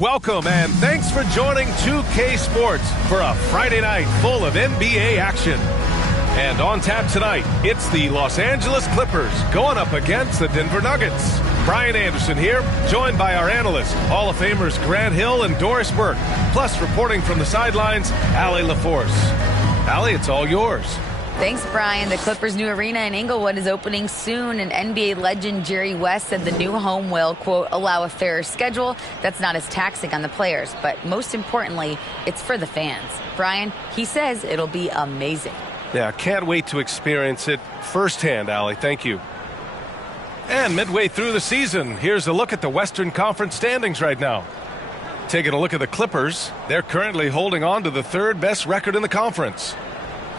Welcome and thanks for joining 2K Sports for a Friday night full of NBA action. And on tap tonight, it's the Los Angeles Clippers going up against the Denver Nuggets. Brian Anderson here, joined by our analysts, Hall of Famers Grant Hill and Doris Burke. Plus, reporting from the sidelines, Allie LaForce. Allie, it's all yours. Thanks, Brian. The Clippers' new arena in Inglewood is opening soon, and NBA legend Jerry West said the new home will, quote, allow a fairer schedule that's not as taxing on the players. But most importantly, it's for the fans. Brian, he says it'll be amazing. Yeah, can't wait to experience it firsthand, Allie. Thank you. And midway through the season, here's a look at the Western Conference standings right now. Taking a look at the Clippers, they're currently holding on to the third best record in the conference.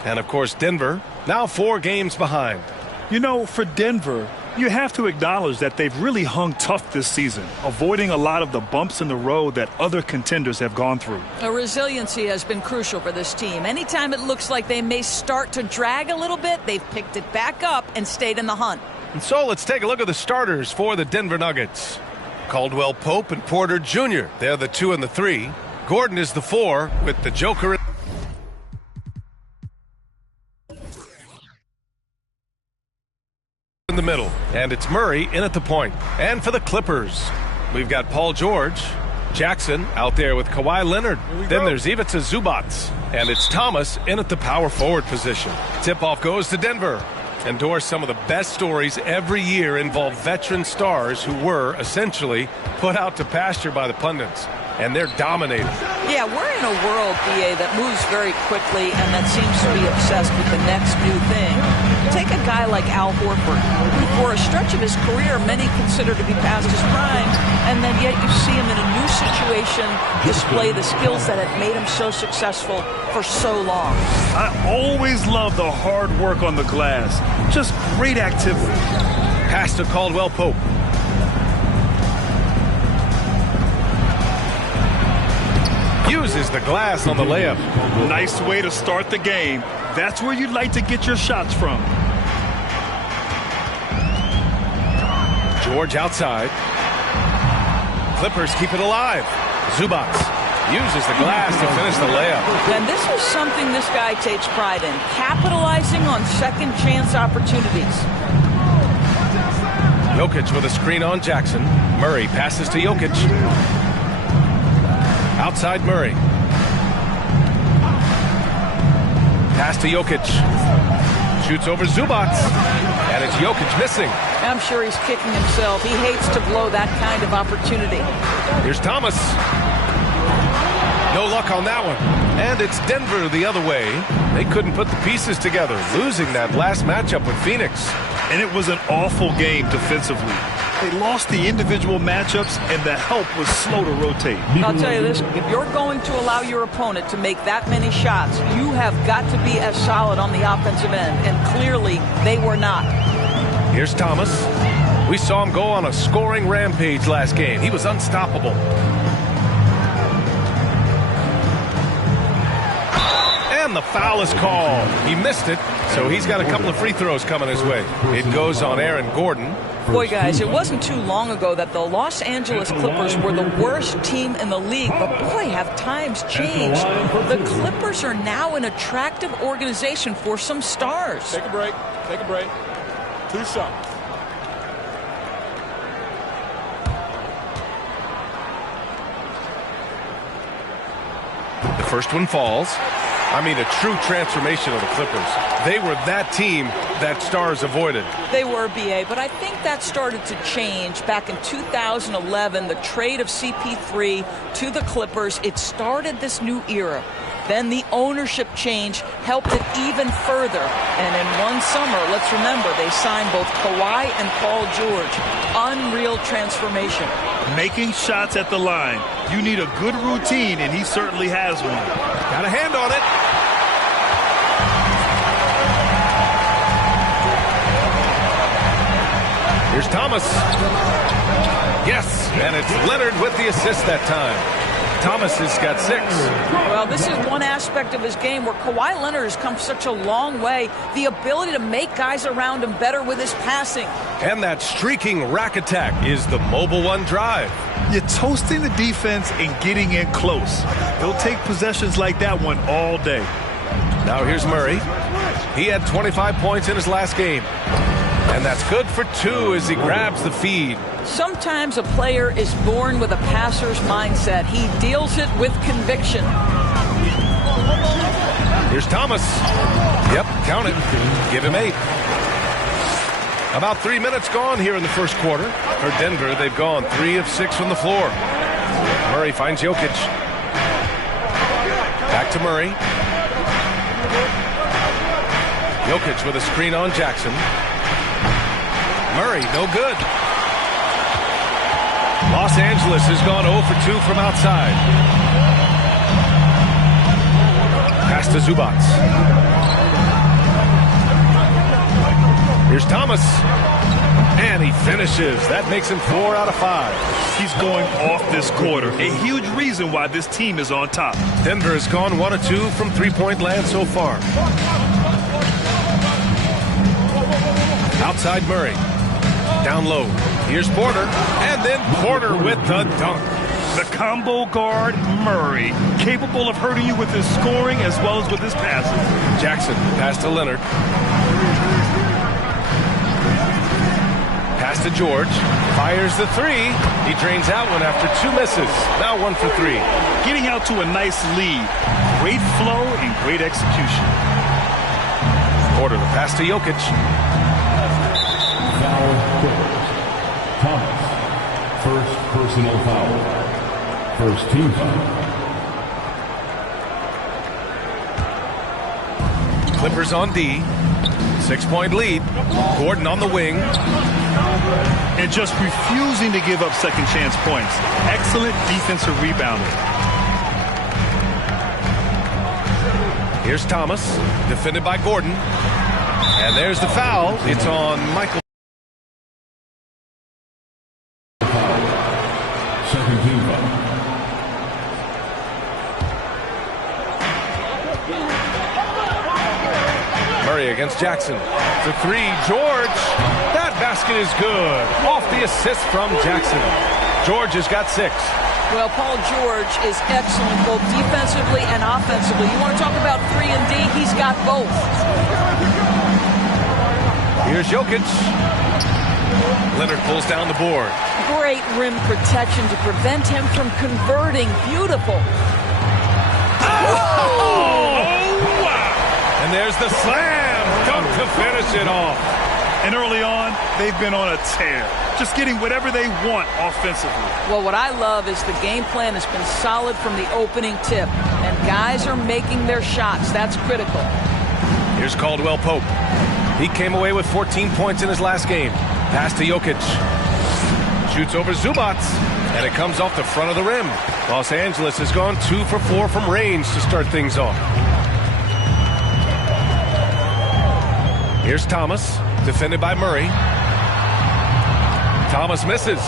And, of course, Denver, now 4 games behind. You know, for Denver, you have to acknowledge that they've really hung tough this season, avoiding a lot of the bumps in the road that other contenders have gone through. Resiliency has been crucial for this team. Anytime it looks like they may start to drag a little bit, they've picked it back up and stayed in the hunt. And so let's take a look at the starters for the Denver Nuggets. Caldwell Pope and Porter Jr., they're the 2 and the 3. Gordon is the 4 with the Joker in the middle, and it's Murray in at the point. And for the Clippers, we've got Paul George, Jackson out there with Kawhi Leonard. Then there's Ivica Zubac, and it's Thomas in at the power forward position. Tip-off goes to Denver. Endorse some of the best stories every year involve veteran stars who were essentially put out to pasture by the pundits, and they're dominating. Yeah, we're in a world, BA, that moves very quickly and that seems to be obsessed with the next new thing. Take a guy like Al Horford, who for a stretch of his career many consider to be past his prime, and then yet you see him in a new situation display the skills that have made him so successful for so long. I always love the hard work on the glass. Just great activity. Pass to Caldwell Pope. Uses the glass on the layup. Nice way to start the game. That's where you'd like to get your shots from. George outside. Clippers keep it alive. Zubac uses the glass to finish the layup. And this is something this guy takes pride in, capitalizing on second chance opportunities. Jokic with a screen on Jackson. Murray passes to Jokic. Outside Murray. Pass to Jokic. Shoots over Zubac. And it's Jokic missing. I'm sure he's kicking himself. He hates to blow that kind of opportunity. Here's Thomas. No luck on that one. And it's Denver the other way. They couldn't put the pieces together, losing that last matchup with Phoenix. And it was an awful game defensively. They lost the individual matchups, and the help was slow to rotate. I'll tell you this, if you're going to allow your opponent to make that many shots, you have got to be as solid on the offensive end, and clearly they were not. Here's Thomas. We saw him go on a scoring rampage last game. He was unstoppable. And the foul is called. He missed it, so he's got a couple of free throws coming his way. It goes on Aaron Gordon. Boy, guys, it wasn't too long ago that the Los Angeles Clippers were the worst team in the league, but boy, have times changed. The Clippers are now an attractive organization for some stars. Take a break. Take a break. 2 shots. The first one falls. I mean, a true transformation of the Clippers. They were that team that stars avoided. They were, BA, but I think that started to change back in 2011, the trade of CP3 to the Clippers. It started this new era. Then the ownership change helped it even further. And in one summer, let's remember, they signed both Kawhi and Paul George. Unreal transformation. Making shots at the line. You need a good routine, and he certainly has one. Got a hand on it. Here's Thomas. Yes, and it's Leonard with the assist that time. Thomas has got 6. Well, this is one aspect of his game where Kawhi Leonard has come such a long way. The ability to make guys around him better with his passing. And that streaking rack attack is the Mobile One drive. You're toasting the defense and getting in close. They'll take possessions like that one all day. Now here's Murray. He had 25 points in his last game. And that's good for 2 as he grabs the feed. Sometimes a player is born with a passer's mindset. He deals it with conviction. Here's Thomas. Yep, count it. Give him 8. About 3 minutes gone here in the first quarter. For Denver, they've gone 3 of 6 from the floor. Murray finds Jokic. Back to Murray. Jokic with a screen on Jackson. Murray, no good. Los Angeles has gone 0 for 2 from outside. Pass to Zubac. Here's Thomas. And he finishes. That makes him 4 out of 5. He's going off this quarter. A huge reason why this team is on top. Denver has gone 1 of 2 from three-point land so far. Outside Murray. Down low. Here's Porter. And then Porter with the dunk. The combo guard, Murray, capable of hurting you with his scoring as well as with his passing. Jackson, pass to Leonard. Pass to George. Fires the 3. He drains out one after 2 misses. Now 1 for 3. Getting out to a nice lead. Great flow and great execution. Porter, the pass to Jokic. Foul Clippers. Thomas. First personal foul. First team foul. Clippers on D. 6-point lead. Gordon on the wing. And just refusing to give up second chance points. Excellent defensive rebounding. Here's Thomas. Defended by Gordon. And there's the foul. It's on Michael. Second team foul. Murray against Jackson. The 3. George. That basket is good. Off the assist from Jackson. George has got 6. Well, Paul George is excellent both defensively and offensively. You want to talk about 3 and D? He's got both. Here's Jokic. Leonard pulls down the board. Great rim protection to prevent him from converting. Beautiful. Oh, wow. And there's the slam. Dunk to finish it off. And early on, they've been on a tear. Just getting whatever they want offensively. Well, what I love is the game plan has been solid from the opening tip. And guys are making their shots. That's critical. Here's Caldwell Pope. He came away with 14 points in his last game. Pass to Jokic. Shoots over Zubac. And it comes off the front of the rim. Los Angeles has gone 2 for 4 from range to start things off. Here's Thomas. Defended by Murray. Thomas misses.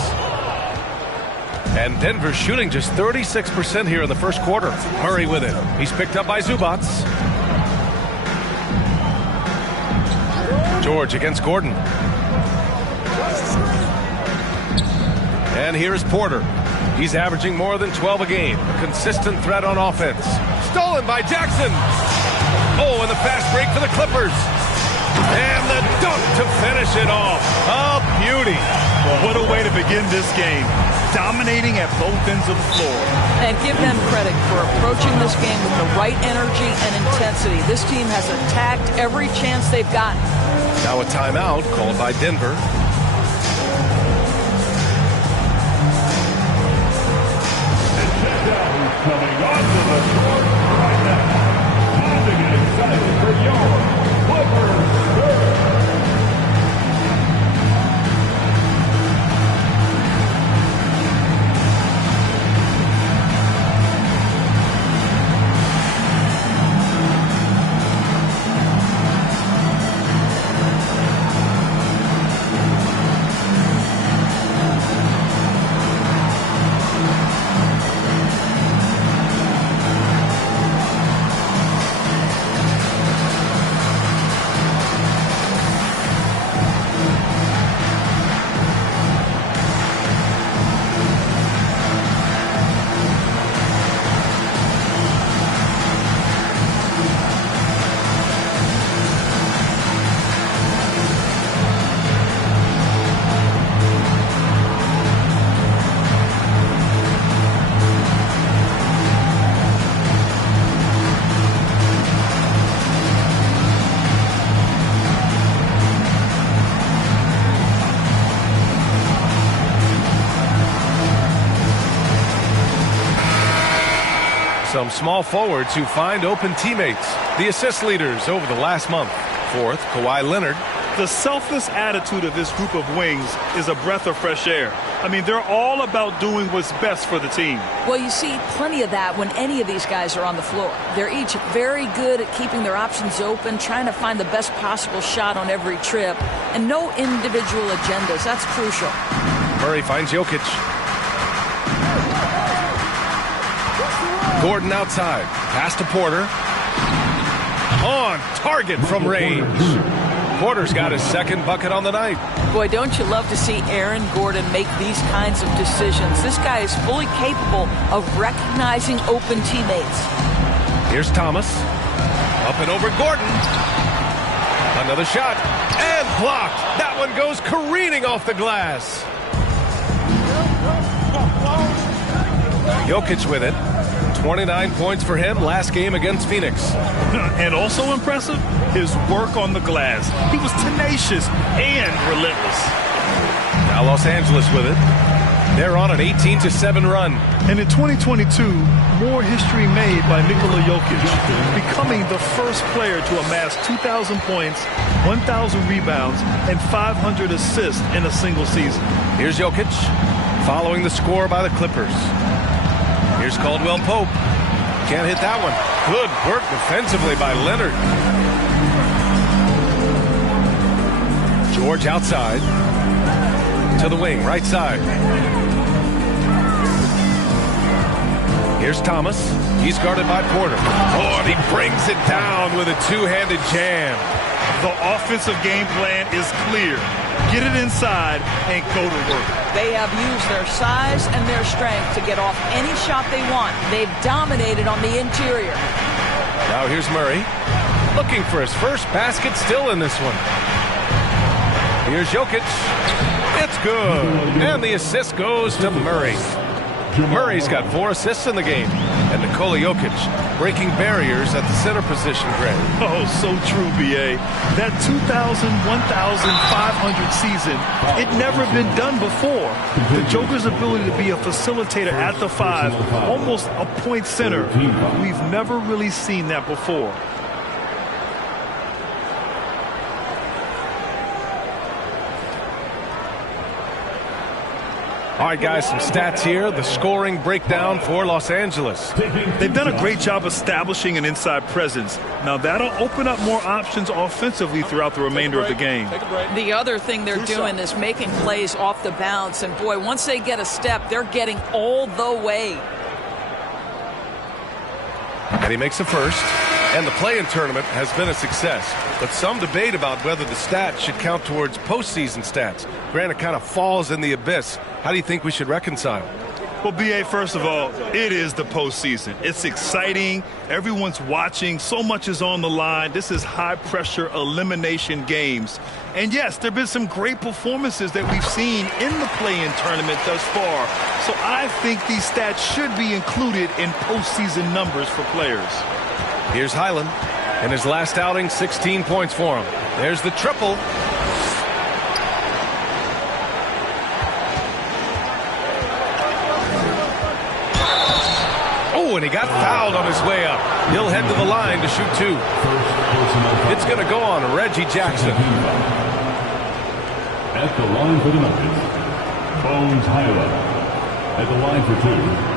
And Denver shooting just 36% here in the first quarter. Murray with it. He's picked up by Zubac. George against Gordon. And here's Porter. He's averaging more than 12 a game. A consistent threat on offense. Stolen by Jackson. Oh, and the fast break for the Clippers. And the dunk to finish it off. A beauty. What a way to begin this game. Dominating at both ends of the floor. And give them credit for approaching this game with the right energy and intensity. This team has attacked every chance they've gotten. Now a timeout called by Denver. Coming onto the court right now. Time to get excited for your Clippers. Some small forwards who find open teammates. The assist leaders over the last month. Fourth, Kawhi Leonard. The selfless attitude of this group of wings is a breath of fresh air. I mean, they're all about doing what's best for the team. Well, you see plenty of that when any of these guys are on the floor. They're each very good at keeping their options open, trying to find the best possible shot on every trip, and no individual agendas. That's crucial. Murray finds Jokic. Gordon outside. Pass to Porter. On target from range. Porter's got his second bucket on the night. Boy, don't you love to see Aaron Gordon make these kinds of decisions. This guy is fully capable of recognizing open teammates. Here's Thomas. Up and over Gordon. Another shot. And blocked. That one goes careening off the glass. Jokic with it. 29 points for him last game against Phoenix. And also impressive, his work on the glass. He was tenacious and relentless. Now Los Angeles with it. They're on an 18-7 run. And in 2022, more history made by Nikola Jokic, becoming the first player to amass 2,000 points, 1,000 rebounds, and 500 assists in a single season. Here's Jokic, following the score by the Clippers. Here's Caldwell Pope. Can't hit that one. Good work defensively by Leonard. George outside. To the wing, right side. Here's Thomas. He's guarded by Porter. Oh, and he brings it down with a two-handed jam. The offensive game plan is clear. Get it inside and go to work. They have used their size and their strength to get off any shot they want. They've dominated on the interior. Now here's Murray. Looking for his first basket, still in this one. Here's Jokic. It's good. And the assist goes to Murray. Murray's got 4 assists in the game. And Nikola Jokic breaking barriers at the center position, Greg. Oh, so true, B.A. That 2,000, 1,500 season, it never been done before. The Joker's ability to be a facilitator at the 5, almost a point center. We've never really seen that before. All right, guys, some stats here. The scoring breakdown for Los Angeles. They've done a great job establishing an inside presence. Now, that'll open up more options offensively throughout the remainder of the game. The other thing they're doing is making plays off the bounce. And, boy, once they get a step, they're getting all the way. And he makes the first. And the play-in tournament has been a success. But some debate about whether the stats should count towards postseason stats. Granted, kind of falls in the abyss. How do you think we should reconcile? Well, B.A., first of all, it is the postseason. It's exciting. Everyone's watching. So much is on the line. This is high-pressure elimination games. And, yes, there have been some great performances that we've seen in the play-in tournament thus far. So I think these stats should be included in postseason numbers for players. Here's Highland. In his last outing, 16 points for him. There's the triple. Oh, and he got fouled on his way up. He'll head to the line to shoot 2. It's going to go on Reggie Jackson. At the line for the Nuggets, Bones Highland. At the line for 2.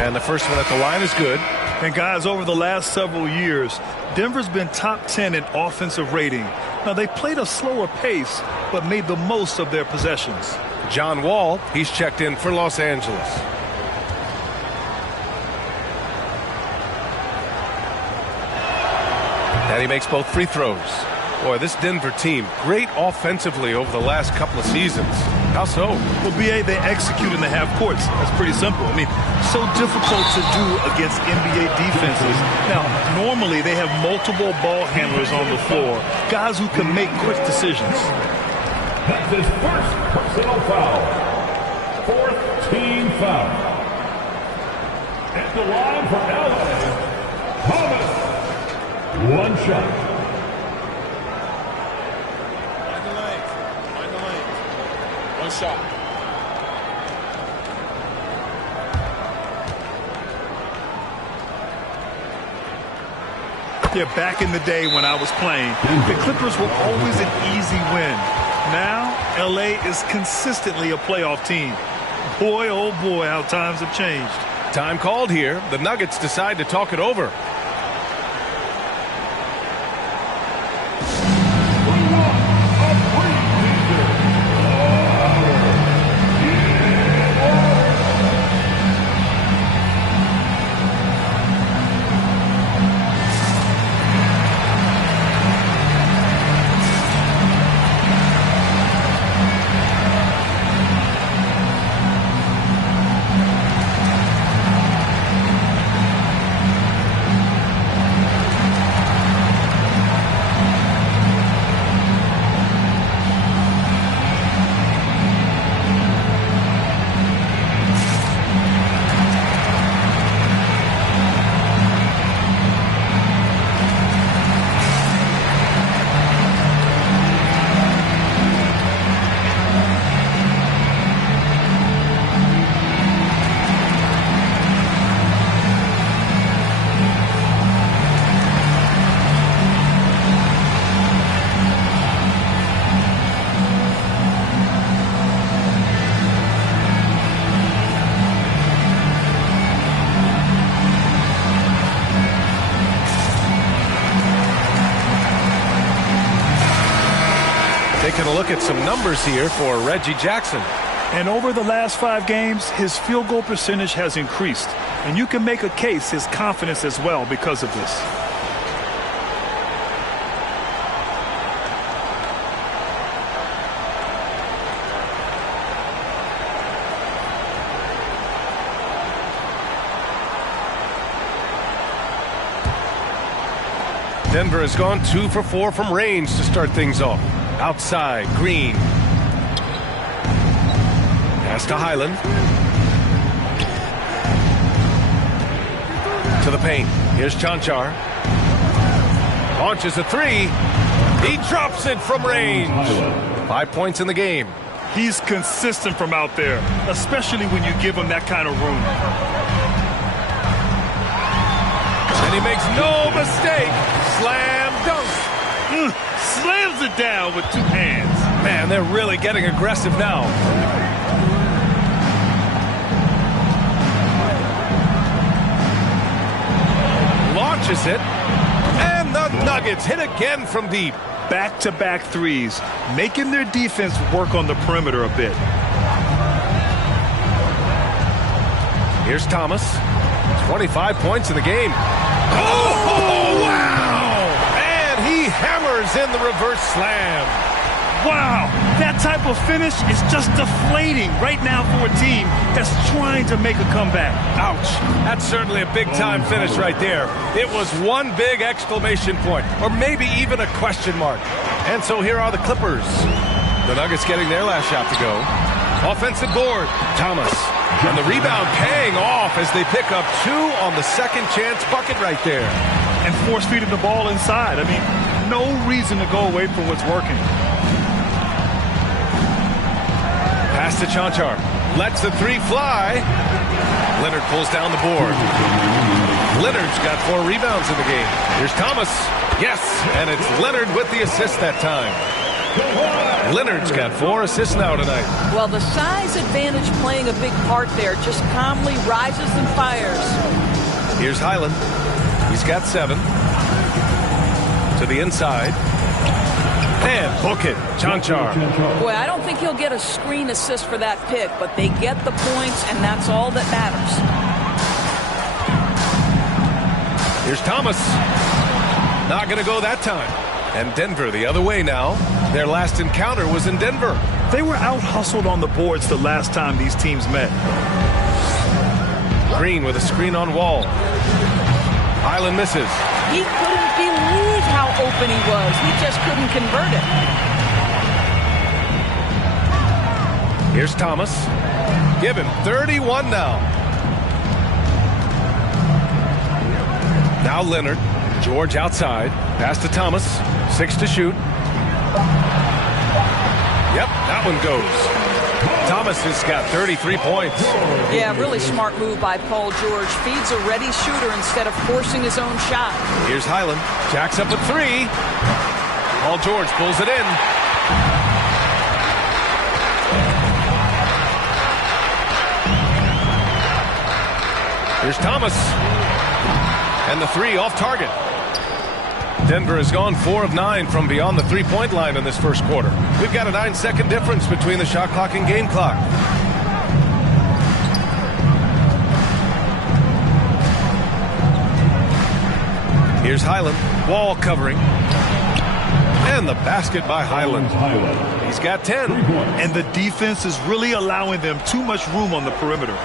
And the first one at the line is good. And, guys, over the last several years, Denver's been top 10 in offensive rating. Now, they played a slower pace, but made the most of their possessions. John Wall, he's checked in for Los Angeles. And he makes both free throws. Boy, this Denver team, great offensively over the last couple of seasons. How so? Well, B.A., they execute in the half courts. That's pretty simple. I mean, so difficult to do against NBA defenses. Now, normally they have multiple ball handlers on the floor, guys who can make quick decisions. That's his first personal foul. the line for LA, Thomas. One shot. Find the lane. Find the lane. One shot. Yeah, back in the day when I was playing, the Clippers were always an easy win. Now, LA is consistently a playoff team. Boy, oh boy, how times have changed. Time called here. The Nuggets decide to talk it over. Taking a look at some numbers here for Reggie Jackson. And over the last 5 games, his field goal percentage has increased. And you can make a case his confidence as well because of this. Denver has gone 2 for 4 from range to start things off. Outside, Green. Pass to Highland. To the paint. Here's Chanchar. Launches a 3. He drops it from range. 5 points in the game. He's consistent from out there, especially when you give him that kind of room. And he makes no mistake. Slam dunk. Slams it down with 2 hands. Man, they're really getting aggressive now. Launches it. And the Nuggets hit again from deep. Back-to-back threes, making their defense work on the perimeter a bit. Here's Thomas. 25 points in the game. Oh, wow! And he hammers in the reverse slam. Wow, that type of finish is just deflating right now for a team that's trying to make a comeback. Ouch. That's certainly a big-time finish right there. It was one big exclamation point, or maybe even a question mark. And so here are the Clippers. The Nuggets getting their last shot to go. Offensive board, Thomas. And the rebound paying off as they pick up 2 on the second chance bucket right there. And force-feeding the ball inside. I mean, no reason to go away from what's working. Pass to Chanchar. Lets the 3 fly. Leonard pulls down the board. Leonard's got 4 rebounds in the game. Here's Thomas. Yes, and it's Leonard with the assist that time. Leonard's got 4 assists now tonight. Well, the size advantage playing a big part there. Just calmly rises and fires. Here's Highland. He's got 7. To the inside. And book it, Chanchar. Boy, I don't think he'll get a screen assist for that pick, but they get the points, and that's all that matters. Here's Thomas. Not going to go that time. And Denver the other way now. Their last encounter was in Denver. They were out-hustled on the boards the last time these teams met. Green with a screen on Wall. Highland misses. He couldn't believe how open he was. He just couldn't convert it. Here's Thomas. Give him 31 now. Now Leonard. George outside. Pass to Thomas. 6 to shoot. Yep, that one goes. Thomas has got 33 points. Yeah, really smart move by Paul George. Feeds a ready shooter instead of forcing his own shot. Here's Highland. Jacks up a 3. Paul George pulls it in. Here's Thomas. And the 3 off target. Denver has gone 4 of 9 from beyond the three-point line in this first quarter. We've got a 9-second difference between the shot clock and game clock. Here's Highland. Wall covering. And the basket by Highland. He's got 10. And the defense is really allowing them too much room on the perimeter.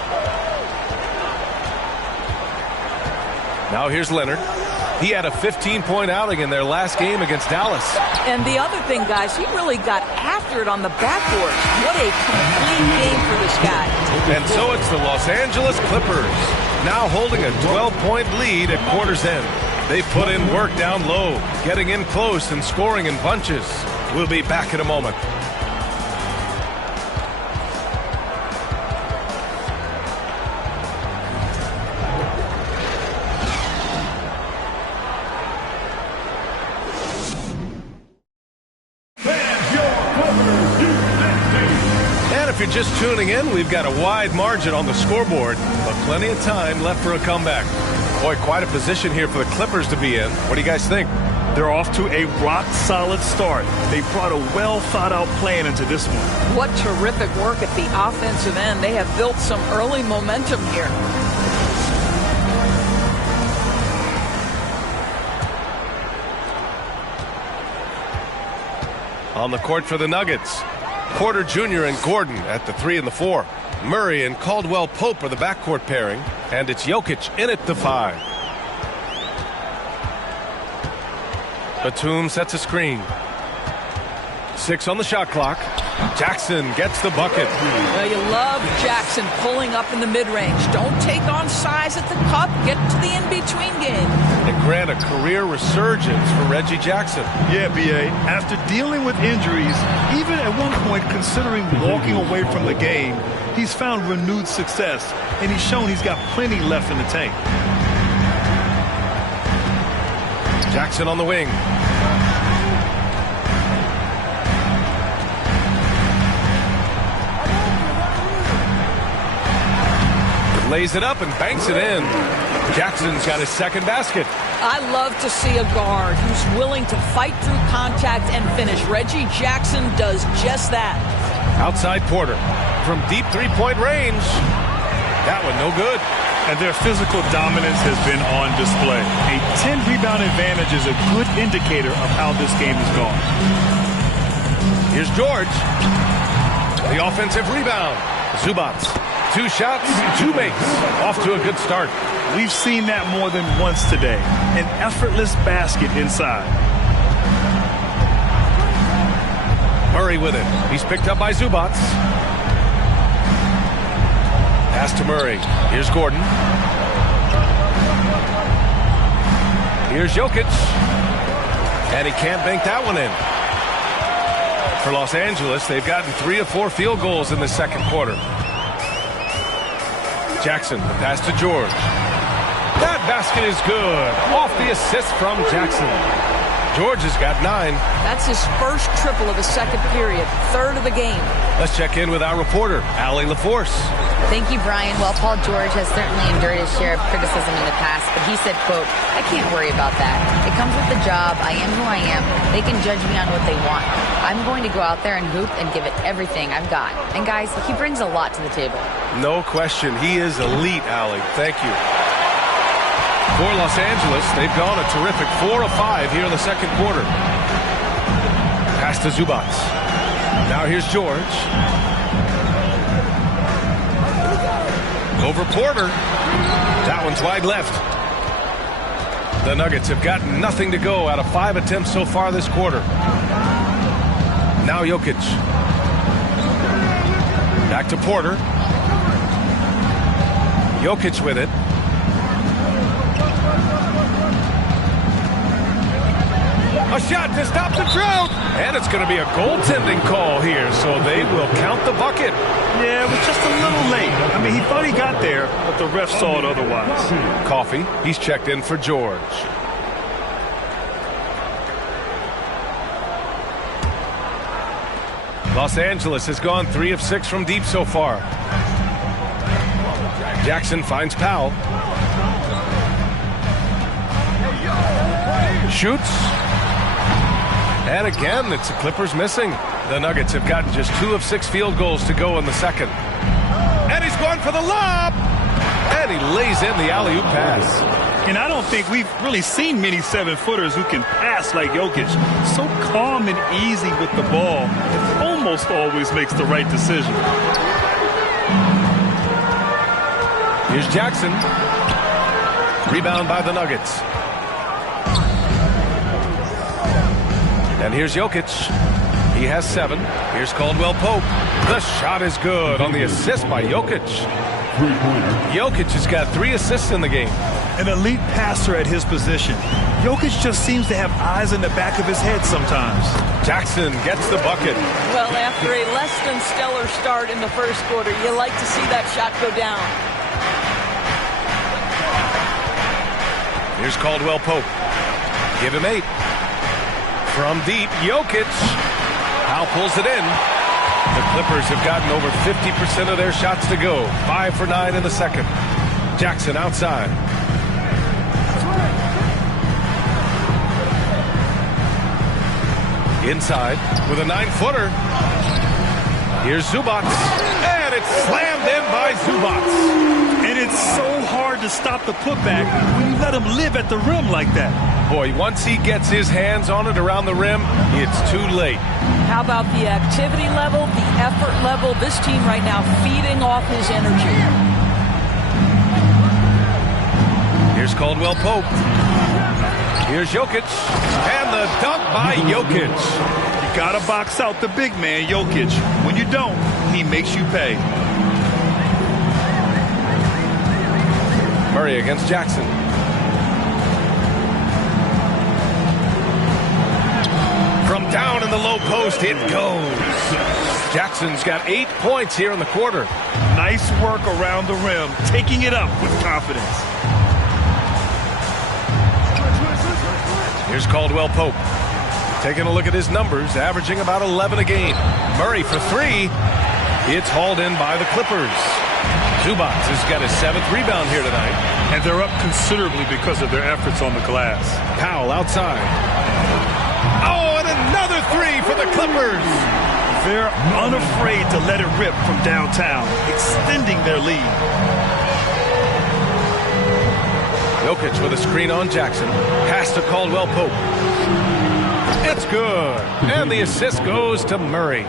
Now here's Leonard. He had a 15-point outing in their last game against Dallas. And the other thing, guys, he really got after it on the backboard. What a complete game for this guy. And so it's the Los Angeles Clippers, now holding a 12-point lead at quarter's end. They put in work down low, getting in close and scoring in bunches. We'll be back in a moment. If you're just tuning in, we've got a wide margin on the scoreboard, but plenty of time left for a comeback. Boy, quite a position here for the Clippers to be in. What do you guys think? They're off to a rock-solid start. They brought a well-thought-out plan into this one. What terrific work at the offensive end. They have built some early momentum here. On the court for the Nuggets, Porter Jr. and Gordon at the 3 and the 4. Murray and Caldwell Pope are the backcourt pairing, and it's Jokic in at the 5. Batum sets a screen. 6 on the shot clock. Jackson gets the bucket. Well, you love Jackson pulling up in the mid-range. Don't take on size at the cup. Get to the in-between game. And grant a career resurgence for Reggie Jackson. Yeah, B.A., after dealing with injuries, even at one point considering walking away from the game, he's found renewed success, and he's shown he's got plenty left in the tank. Jackson on the wing. Lays it up and banks it in. Jackson's got his second basket. I love to see a guard who's willing to fight through contact and finish. Reggie Jackson does just that. Outside Porter from deep three-point range. That one no good. And their physical dominance has been on display. A 10-rebound advantage is a good indicator of how this game has gone. Here's George. The offensive rebound. Zubac. 2 shots, 2 makes. Off to a good start. We've seen that more than once today. An effortless basket inside. Murray with it. He's picked up by Zubac. Pass to Murray. Here's Gordon. Here's Jokic. And he can't bank that one in. For Los Angeles, they've gotten 3 of 4 field goals in the second quarter. Jackson, the pass to George. That basket is good. Off the assist from Jackson. George has got 9. That's his first triple of the second period, third of the game. Let's check in with our reporter, Allie LaForce. Thank you, Brian. Well, Paul George has certainly endured his share of criticism in the past, but he said, quote, "I can't worry about that. It comes with the job. I am who I am. They can judge me on what they want. I'm going to go out there and hoop and give it everything I've got." And guys, he brings a lot to the table. No question. He is elite, Allie. Thank you. For Los Angeles, they've gone a terrific 4 of 5 here in the second quarter. Pass to Zubac. Now here's George. Over Porter. That one's wide left. The Nuggets have gotten nothing to go out of 5 attempts so far this quarter. Now Jokic. Back to Porter. Jokic with it. A shot to stop the drought. And it's going to be a goaltending call here, so they will count the bucket. Yeah, it was just a little late. I mean, he thought he got there, but the ref saw it otherwise. Coffey, he's checked in for George. Los Angeles has gone 3 of 6 from deep so far. Jackson finds Powell. Shoots. And again, it's the Clippers missing. The Nuggets have gotten just 2 of 6 field goals to go in the second. And he's going for the lob. And he lays in the alley-oop pass. And I don't think we've really seen many 7-footers who can pass like Jokic. So calm and easy with the ball. It almost always makes the right decision. Here's Jackson. Rebound by the Nuggets. And here's Jokic. He has 7. Here's Caldwell Pope. The shot is good on the assist by Jokic. Jokic has got 3 assists in the game. An elite passer at his position. Jokic just seems to have eyes in the back of his head sometimes. Jackson gets the bucket. Well, after a less than stellar start in the first quarter, you like to see that shot go down. Here's Caldwell Pope. Give him 8. From deep, Jokic. Powell pulls it in. The Clippers have gotten over 50% of their shots to go. 5 for 9 in the second. Jackson outside. Inside with a 9-footer. Here's Zubac. And it's slammed in by Zubac. And it's so hard to stop the putback when you let him live at the rim like that. Boy, once he gets his hands on it around the rim, it's too late. How about the activity level, the effort level? This team right now feeding off his energy. Here's Caldwell Pope. Here's Jokic. And the dunk by Jokic. You got to box out the big man, Jokic. When you don't, he makes you pay. Murray against Jackson. From down in the low post, it goes. Jackson's got 8 points here in the quarter. Nice work around the rim, taking it up with confidence. Here's Caldwell Pope. Taking a look at his numbers, averaging about 11 a game. Murray for 3. It's hauled in by the Clippers. Zubac has got his 7th rebound here tonight. And they're up considerably because of their efforts on the glass. Powell outside. Oh, and another 3 for the Clippers. They're unafraid to let it rip from downtown, extending their lead. Jokic with a screen on Jackson. Pass to Caldwell Pope. It's good. And the assist goes to Murray.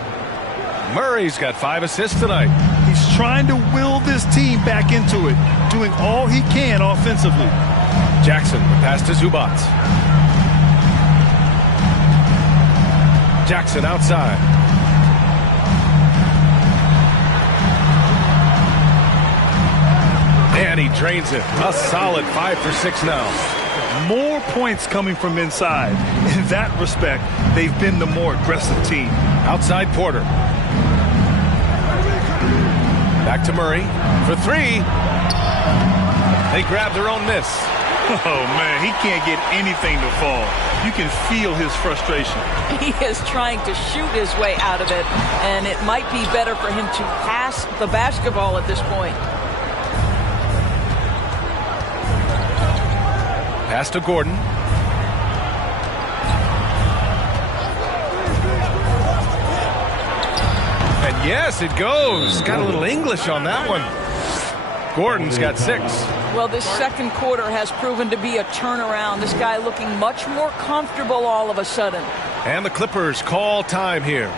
Murray's got 5 assists tonight. He's trying to will this team back into it, doing all he can offensively. Jackson, pass to Zubac. Jackson outside. And he drains it. A solid 5 for 6 now. More points coming from inside. In that respect, they've been the more aggressive team. Outside Porter. Back to Murray for 3. They grab their own miss. Oh, man, he can't get anything to fall. You can feel his frustration. He is trying to shoot his way out of it, and it might be better for him to pass the basketball at this point. Pass to Gordon. And yes, it goes. Got a little English on that one. Gordon's got 6. Well, this second quarter has proven to be a turnaround. This guy looking much more comfortable all of a sudden. And the Clippers call time here.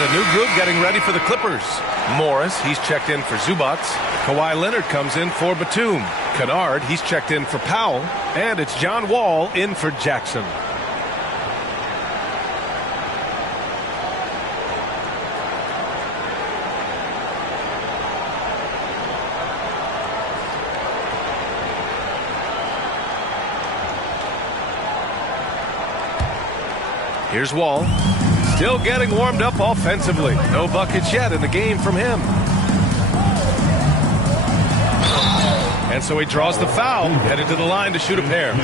And a new group getting ready for the Clippers. Morris, he's checked in for Zubats. Kawhi Leonard comes in for Batum. Kennard, he's checked in for Powell. And it's John Wall in for Jackson. Here's Wall. Still getting warmed up offensively. No buckets yet in the game from him. And so he draws the foul, headed to the line to shoot a pair.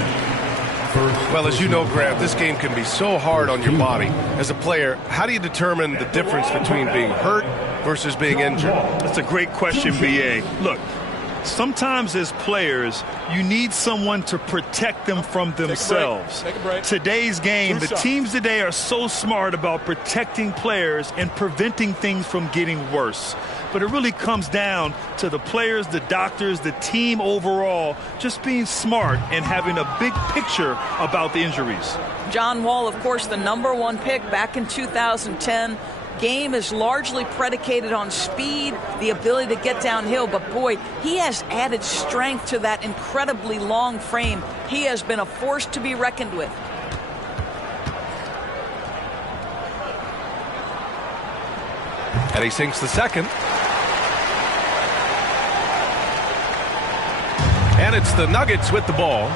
Well, as you know, Grant, this game can be so hard on your body. As a player, how do you determine the difference between being hurt versus being injured? That's a great question, B.A. Look, sometimes as players, you need someone to protect them from themselves. Take a break. Today's game, the teams today are so smart about protecting players and preventing things from getting worse. But it really comes down to the players, the doctors, the team overall, just being smart and having a big picture about the injuries. John Wall, of course, the #1 pick back in 2010. Game is largely predicated on speed, the ability to get downhill, but boy, he has added strength to that incredibly long frame. He has been a force to be reckoned with. And he sinks the second. And it's the Nuggets with the ball.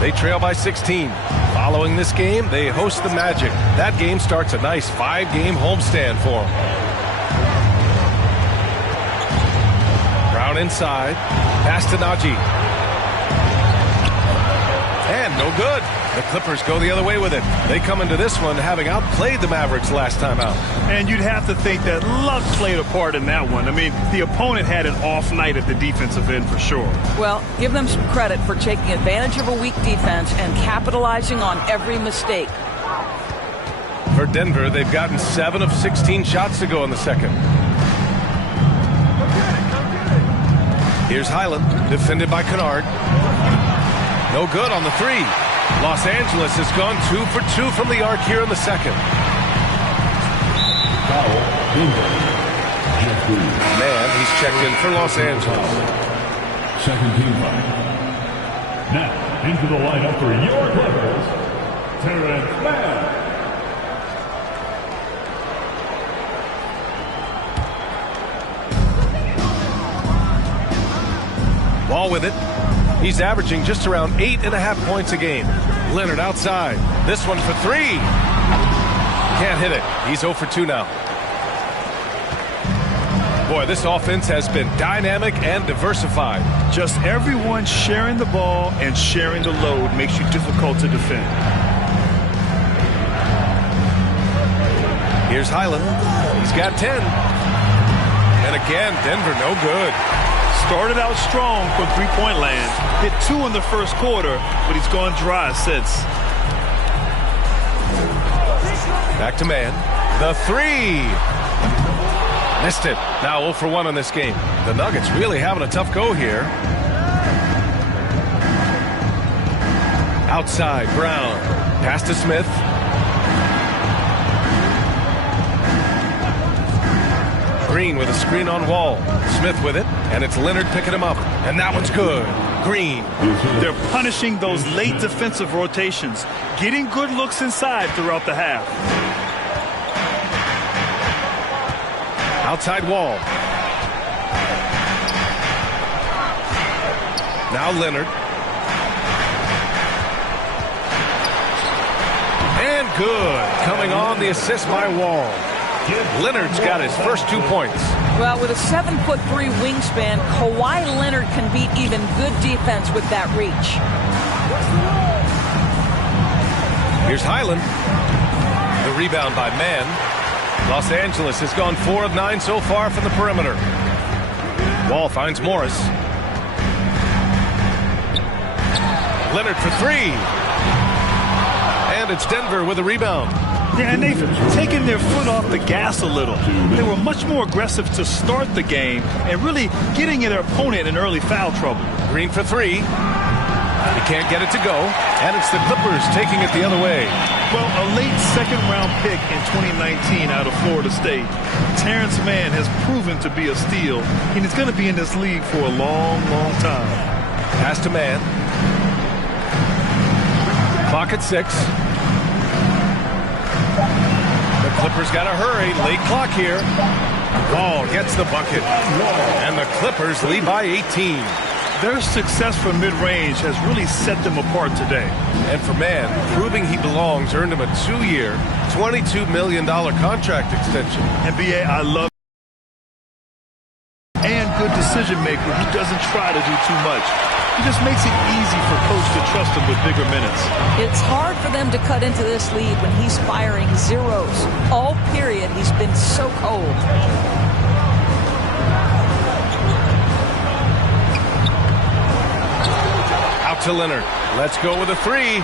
They trail by 16. Following this game, they host the Magic. That game starts a nice 5-game homestand for them. Brown inside. Pass to Najee. And no good. The Clippers go the other way with it. They come into this one having outplayed the Mavericks last time out. And you'd have to think that luck played a part in that one. I mean, the opponent had an off night at the defensive end for sure. Well, give them some credit for taking advantage of a weak defense and capitalizing on every mistake. For Denver, they've gotten 7 of 16 shots to go in the second. Here's Highland, defended by Kennard. No good on the three. Los Angeles has gone 2 for 2 from the arc here in the second. Man, he's checked in for Los Angeles. Second team foul. Now, into the lineup for your Clippers, Terrence Mann. Wall with it. He's averaging just around 8.5 points a game. Leonard outside. This one for 3. Can't hit it. He's 0 for 2 now. Boy, this offense has been dynamic and diversified. Just everyone sharing the ball and sharing the load makes you difficult to defend. Here's Highland. He's got 10. And again, Denver no good. Started out strong from three-point land. Hit 2 in the first quarter, but he's gone dry since. Back to Mann. The 3. Missed it. Now 0 for 1 on this game. The Nuggets really having a tough go here. Outside, Brown. Pass to Smith. Green with a screen on Wall. Smith with it, and it's Leonard picking him up. And that one's good. Green. They're punishing those late defensive rotations, getting good looks inside throughout the half. Outside Wall. Now Leonard. And good. Coming on the assist by Wall. Leonard's got his first 2 points. Well, with a 7'3" wingspan, Kawhi Leonard can beat even good defense with that reach. Here's Highland. The rebound by Mann. Los Angeles has gone 4 of 9 so far from the perimeter. Wall finds Morris. Leonard for 3. And it's Denver with a rebound. Yeah, and they've taken their foot off the gas a little. They were much more aggressive to start the game and really getting their opponent in early foul trouble. Green for 3. He can't get it to go, and it's the Clippers taking it the other way. Well, a late second-round pick in 2019 out of Florida State, Terrence Mann has proven to be a steal, and he's going to be in this league for a long, long time. Pass to Mann. Clock at 6. The Clippers got to hurry. Late clock here. Ball gets the bucket. And the Clippers lead by 18. Their success from mid-range has really set them apart today. And for Mann, proving he belongs earned him a 2-year, $22 million contract extension. And B.A., I love and good decision maker. He doesn't try to do too much. He just makes it easy for coach to trust him with bigger minutes. It's hard for them to cut into this lead when he's firing zeros. All period, he's been so cold. Out to Leonard. Let's go with a 3.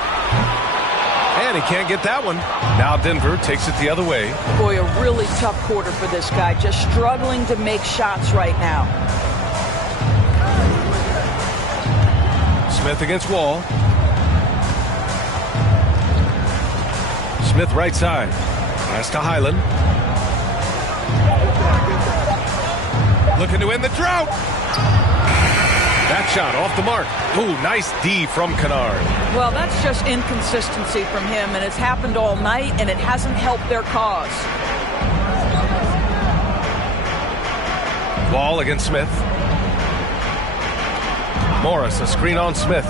And he can't get that one. Now Denver takes it the other way. Boy, a really tough quarter for this guy. Just struggling to make shots right now. Smith against Wall. Smith right side. Pass to Highland. Looking to end the drought. That shot off the mark. Ooh, nice D from Kennard. Well, that's just inconsistency from him, and it's happened all night, and it hasn't helped their cause. Wall against Smith. Morris, a screen on Smith.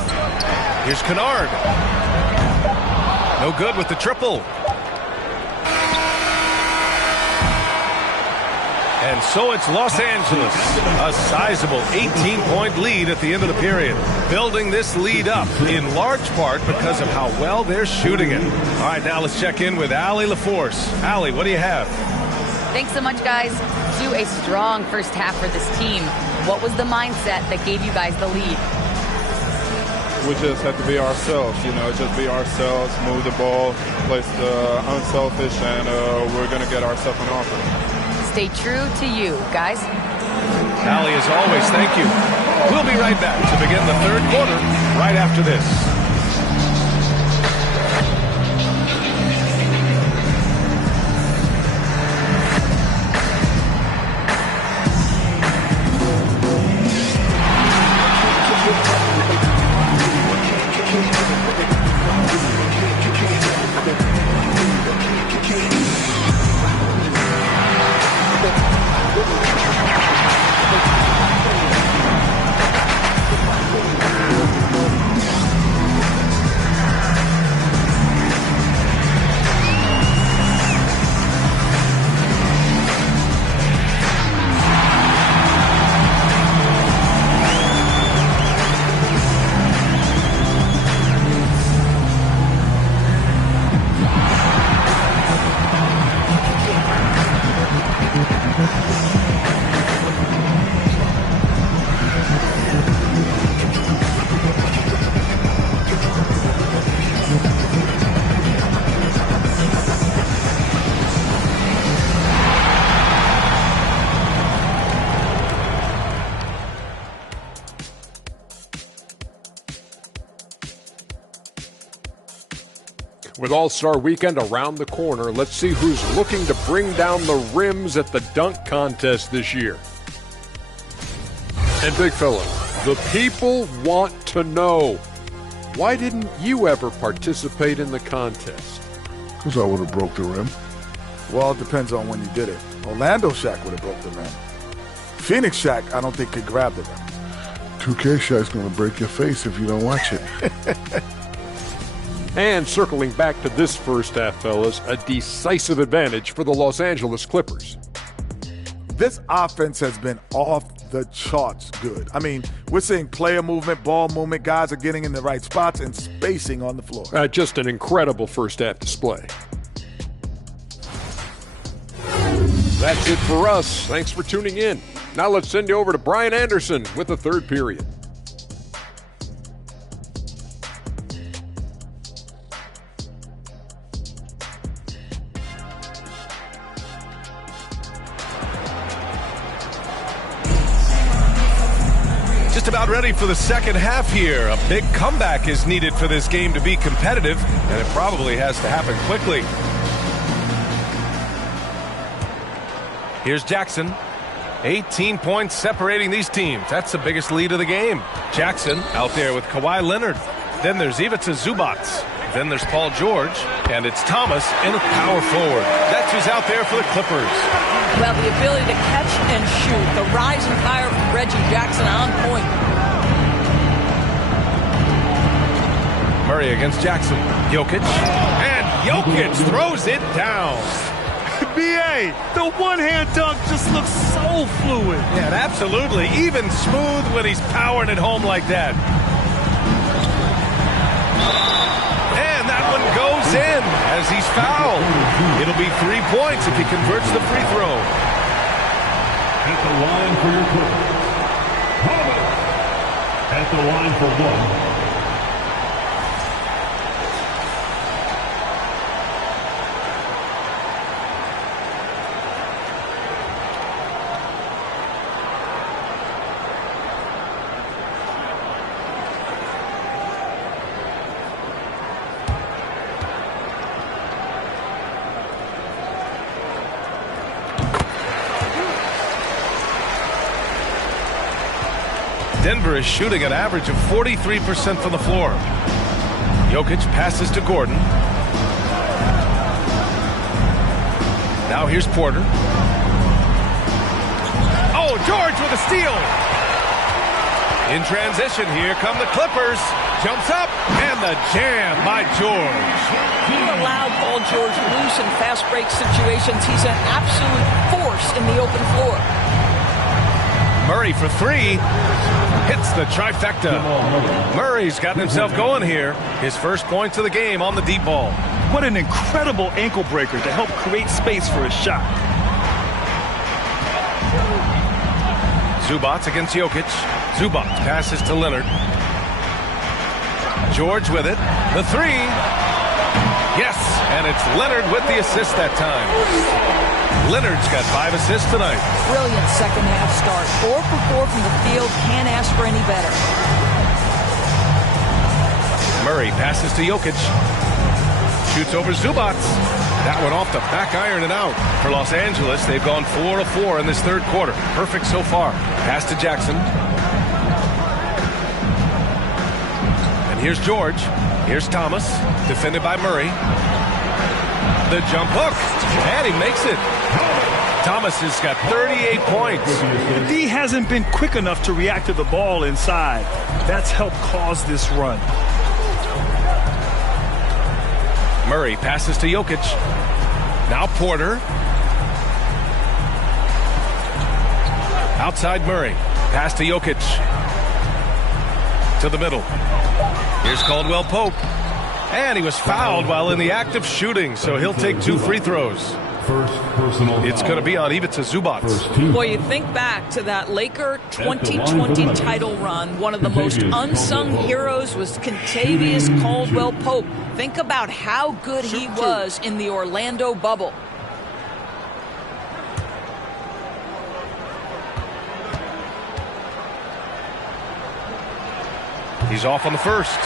Here's Kennard. No good with the triple. And so it's Los Angeles, a sizable 18-point lead at the end of the period. Building this lead up in large part because of how well they're shooting it. All right, now let's check in with Allie LaForce. Allie, what do you have? Thanks so much, guys. To a strong first half for this team. What was the mindset that gave you guys the lead? We just have to be ourselves, just be ourselves, move the ball, play unselfish, and we're going to get ourselves an offense. Stay true to you, guys. Allie, as always, thank you. We'll be right back to begin the third quarter right after this. With All-Star Weekend around the corner, let's see who's looking to bring down the rims at the dunk contest this year. And big fella, the people want to know, why didn't you ever participate in the contest? Because I would have broke the rim. Well, it depends on when you did it. Orlando Shaq would have broke the rim. Phoenix Shaq, I don't think could grab the rim. 2K Shaq's going to break your face if you don't watch it. And circling back to this first half, fellas, a decisive advantage for the Los Angeles Clippers. This offense has been off the charts good. I mean, we're seeing player movement, ball movement, guys are getting in the right spots and spacing on the floor. Just an incredible first half display. That's it for us. Thanks for tuning in. Now let's send you over to Brian Anderson with the third period. Just about ready for the second half here. A big comeback is needed for this game to be competitive, and it probably has to happen quickly. Here's Jackson. 18 points separating these teams. That's the biggest lead of the game. Jackson out there with Kawhi Leonard. Then there's Ivica Zubac. Then there's Paul George. And it's Thomas in a power forward. That's who's out there for the Clippers. Well, the ability to catch and shoot. The rising fire from Reggie Jackson on point. Murray against Jackson. Jokic. And Jokic throws it down. B.A., the one-hand dunk just looks so fluid. Yeah, absolutely. Even smooth when he's powering it home like that. And that one goes in as he's fouled. It'll be 3 points if he converts the free throw. At the line for your Clippers, Thomas. At the line for one. Denver is shooting an average of 43% from the floor. Jokic passes to Gordon. Now here's Porter. Oh, George with a steal. In transition, here come the Clippers. Jumps up, and the jam by George. You allow Paul George loose in fast break situations. He's an absolute force in the open floor. Murray for three. Hits the trifecta. Murray's gotten himself going here. His first points of the game on the deep ball. What an incredible ankle breaker to help create space for a shot. Zubac against Jokic. Zubac passes to Leonard. George with it. The three. Yes, and it's Leonard with the assist that time. Leonard's got 5 assists tonight. Brilliant second half start. 4 for 4 from the field. Can't ask for any better. Murray passes to Jokic. Shoots over Zubac. That one off the back iron and out. For Los Angeles, they've gone 4 of 4 in this third quarter. Perfect so far. Pass to Jackson. And here's George. Here's Thomas. Defended by Murray. The jump hook. And he makes it. Thomas has got 38 points. D hasn't been quick enough to react to the ball inside. That's helped cause this run. Murray passes to Jokic. Now Porter. Outside Murray. Pass to Jokic. To the middle. Here's Caldwell Pope. And he was fouled while in the act of shooting, so he'll take 2 free throws. First personal It's going to be on Ivica Zubac. Boy, you think back to that Laker 2020 title run. One of the most unsung heroes was Kentavious Caldwell Pope. Think about how good he was in the Orlando bubble. He's off on the first.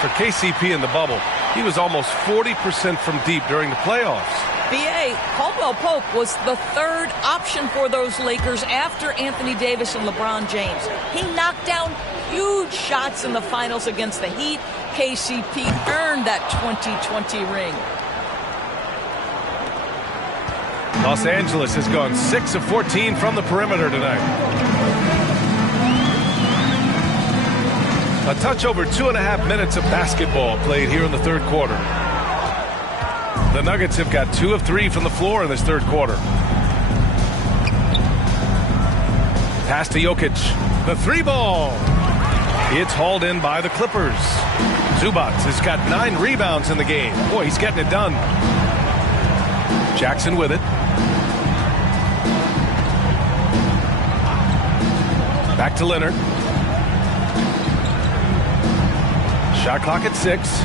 For KCP in the bubble, he was almost 40% from deep during the playoffs. B.A. Caldwell Pope was the third option for those Lakers after Anthony Davis and LeBron James. He knocked down huge shots in the finals against the Heat. KCP earned that 2020 ring. Los Angeles has gone 6 of 14 from the perimeter tonight. A touch over 2.5 minutes of basketball played here in the third quarter. The Nuggets have got 2 of 3 from the floor in this third quarter. Pass to Jokic. The 3-ball. It's hauled in by the Clippers. Zubac has got 9 rebounds in the game. Boy, he's getting it done. Jackson with it. Back to Leonard. Shot clock at 6.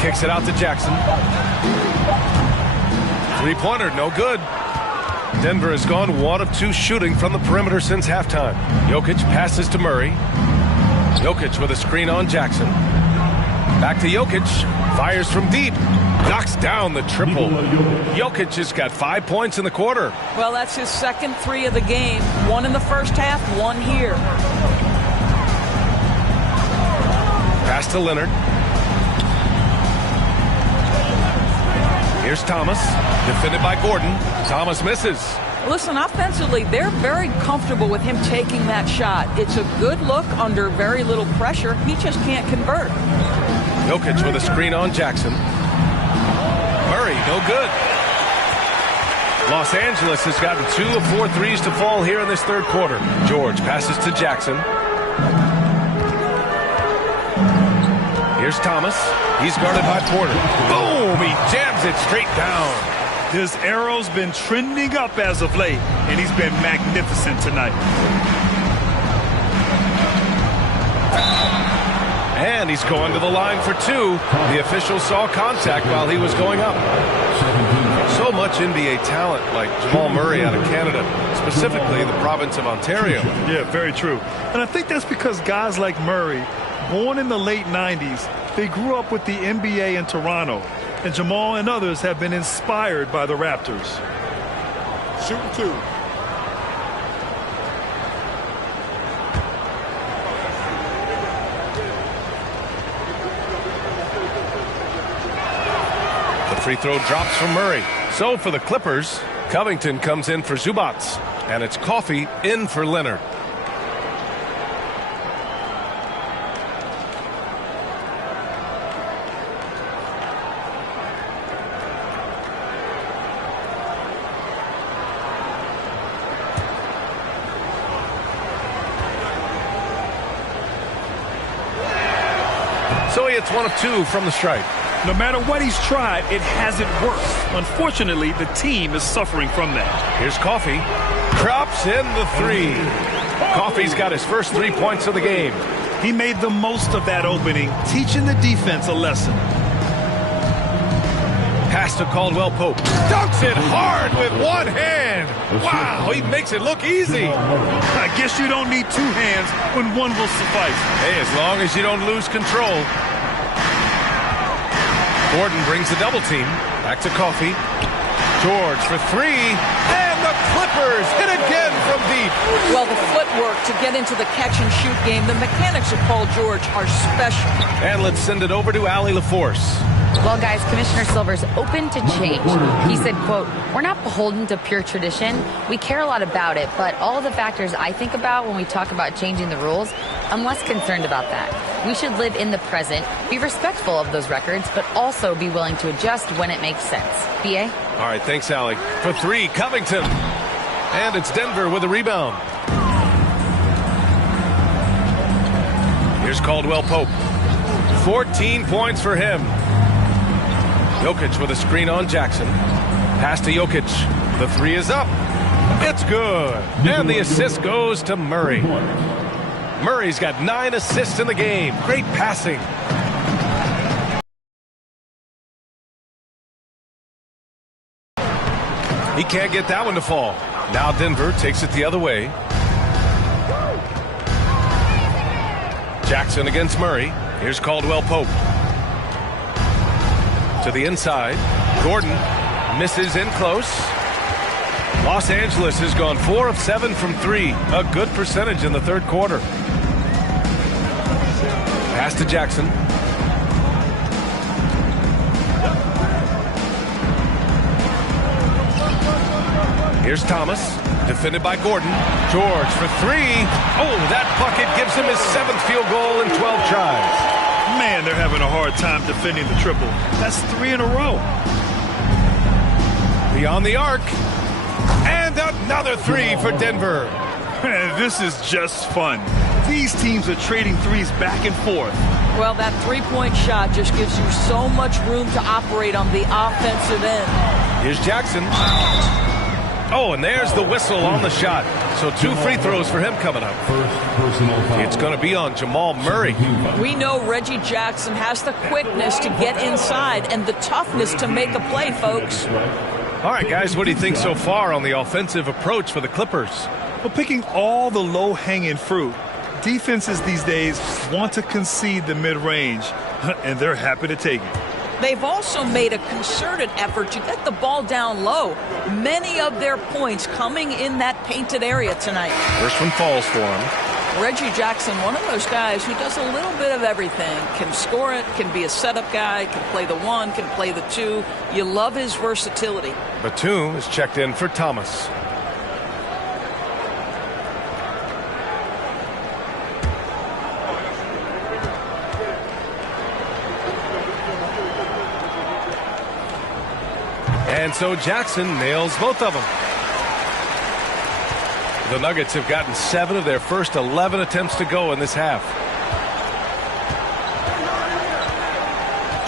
Kicks it out to Jackson. 3-pointer, no good. Denver has gone 1 of 2 shooting from the perimeter since halftime. Jokic passes to Murray. Jokic with a screen on Jackson. Back to Jokic. Fires from deep. Knocks down the triple. Jokic has got 5 points in the quarter. Well, that's his second 3 of the game. 1 in the first half, 1 here. Pass to Leonard. Here's Thomas. Defended by Gordon. Thomas misses. Listen, offensively, they're very comfortable with him taking that shot. It's a good look under very little pressure. He just can't convert. Jokic with a screen on Jackson. Murray, no good. Los Angeles has gotten 2 of 4 threes to fall here in this third quarter. George passes to Jackson. Here's Thomas. He's guarded by Porter. Boom! He jams it straight down. His arrow's been trending up as of late, and he's been magnificent tonight. And he's going to the line for 2. The official saw contact while he was going up. So much NBA talent like Jamal Murray out of Canada, specifically the province of Ontario. Yeah, very true. And I think that's because guys like Murray, born in the late 90s, they grew up with the NBA in Toronto. And Jamal and others have been inspired by the Raptors. Shooting 2. The free throw drops from Murray. So for the Clippers, Covington comes in for Zubac. And it's Coffey in for Leonard. So he hits 1 of 2 from the stripe. No matter what he's tried, it hasn't worked. Unfortunately, the team is suffering from that. Here's Coffey. Drops in the 3. Coffey's got his first 3 points of the game. He made the most of that opening, teaching the defense a lesson. Pass to Caldwell Pope. Dunks it hard with 1 hand. Wow, he makes it look easy. I guess you don't need 2 hands when 1 will suffice. Hey, as long as you don't lose control. Gordon brings the double team. Back to Coffey. George for 3. And the Clippers hit again from deep. Well, the footwork to get into the catch-and-shoot game, the mechanics of Paul George are special. And let's send it over to Allie LaForce. Well, guys, Commissioner Silver's open to change. He said, quote, "We're not beholden to pure tradition. We care a lot about it, but all of the factors I think about when we talk about changing the rules, I'm less concerned about that. We should live in the present, be respectful of those records, but also be willing to adjust when it makes sense." B.A.? All right, thanks, Allie. For 3, Covington. And it's Denver with a rebound. Here's Caldwell Pope. 14 points for him. Jokic with a screen on Jackson. Pass to Jokic. The 3 is up. It's good. And the assist goes to Murray. Murray's got 9 assists in the game. Great passing. He can't get that one to fall. Now Denver takes it the other way. Jackson against Murray. Here's Caldwell Pope. To the inside. Gordon misses in close. Los Angeles has gone 4 of 7 from 3. A good percentage in the third quarter. Pass to Jackson. Here's Thomas. Defended by Gordon. George for 3. Oh, that bucket gives him his 7th field goal in 12 tries. Man, they're having a hard time defending the triple. That's 3 in a row. Beyond the arc. And another 3 for Denver. Man, this is just fun. These teams are trading threes back and forth. Well, that three-point shot just gives you so much room to operate on the offensive end. Here's Jackson. Oh, and there's the whistle on the shot. So 2 free throws for him coming up. It's going to be on Jamal Murray. We know Reggie Jackson has the quickness to get inside and the toughness to make a play, folks. All right, guys, what do you think so far on the offensive approach for the Clippers? Well, picking all the low-hanging fruit. Defenses these days want to concede the mid-range, and they're happy to take it. They've also made a concerted effort to get the ball down low. Many of their points coming in that painted area tonight. First one falls for him. Reggie Jackson, one of those guys who does a little bit of everything. Can score it, can be a setup guy, can play the 1, can play the 2. You love his versatility. Batum is checked in for Thomas. And so Jackson nails both of them. The Nuggets have gotten 7 of their first 11 attempts to go in this half.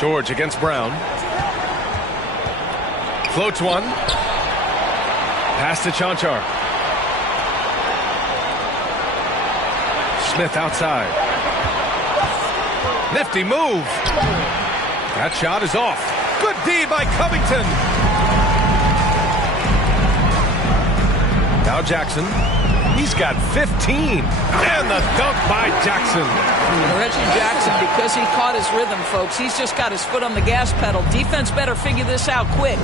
George against Brown. Floats one. Pass to Chanchar. Smith outside. Nifty move. That shot is off. Good D by Covington. Now Jackson. He's got 15. And the dunk by Jackson. Reggie Jackson, because he caught his rhythm, folks, he's just got his foot on the gas pedal. Defense better figure this out quick.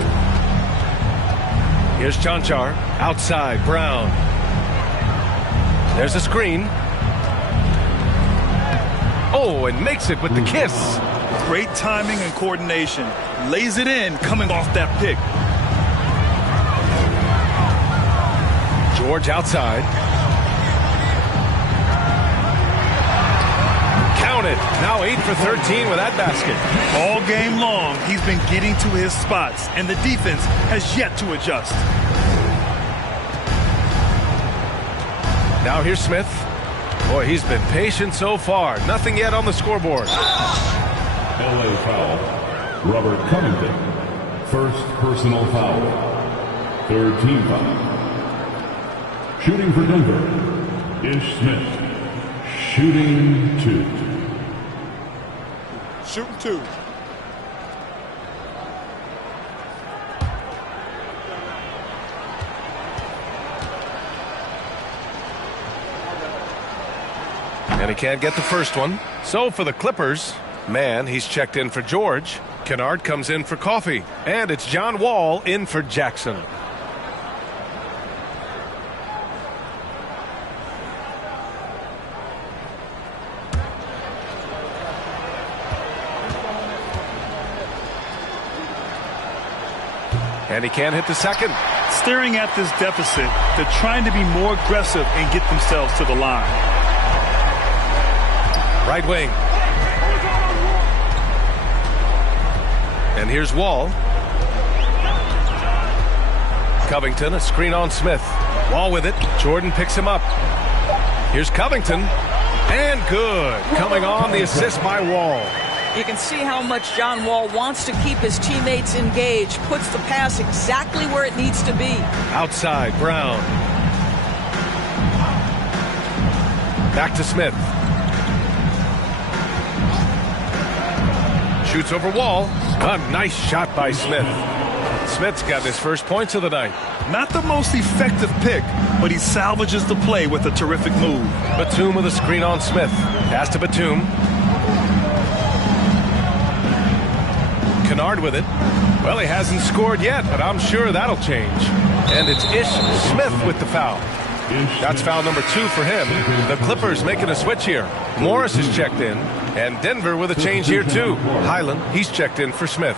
Here's Chanchar. Outside, Brown. There's a screen. Oh, and makes it with the kiss. Great timing and coordination. Lays it in coming off that pick. George outside. Counted. Now 8 for 13 with that basket. All game long, he's been getting to his spots, and the defense has yet to adjust. Now here's Smith. Boy, he's been patient so far. Nothing yet on the scoreboard. LA foul. Robert Covington. First personal foul. Third team foul. Shooting for Denver, Ish Smith. Shooting 2. Shooting 2. And he can't get the first one. So for the Clippers, man, he's checked in for George. Kennard comes in for Coffee. And it's John Wall in for Jackson. And he can't hit the second. Staring at this deficit, they're trying to be more aggressive and get themselves to the line. Right wing. And here's Wall. Covington, a screen on Smith. Wall with it. Jordan picks him up. Here's Covington. And good. Coming on, the assist by Wall. You can see how much John Wall wants to keep his teammates engaged. Puts the pass exactly where it needs to be. Outside, Brown. Back to Smith. Shoots over Wall. A nice shot by Smith. Smith's got his first points of the night. Not the most effective pick, but he salvages the play with a terrific move. Batum with a screen on Smith. Pass to Batum. Kennard with it. Well, he hasn't scored yet, but I'm sure that'll change. And it's Ish Smith with the foul. That's foul number 2 for him. The Clippers making a switch here. Morris is checked in, and Denver with a change here too. Highland, he's checked in for Smith.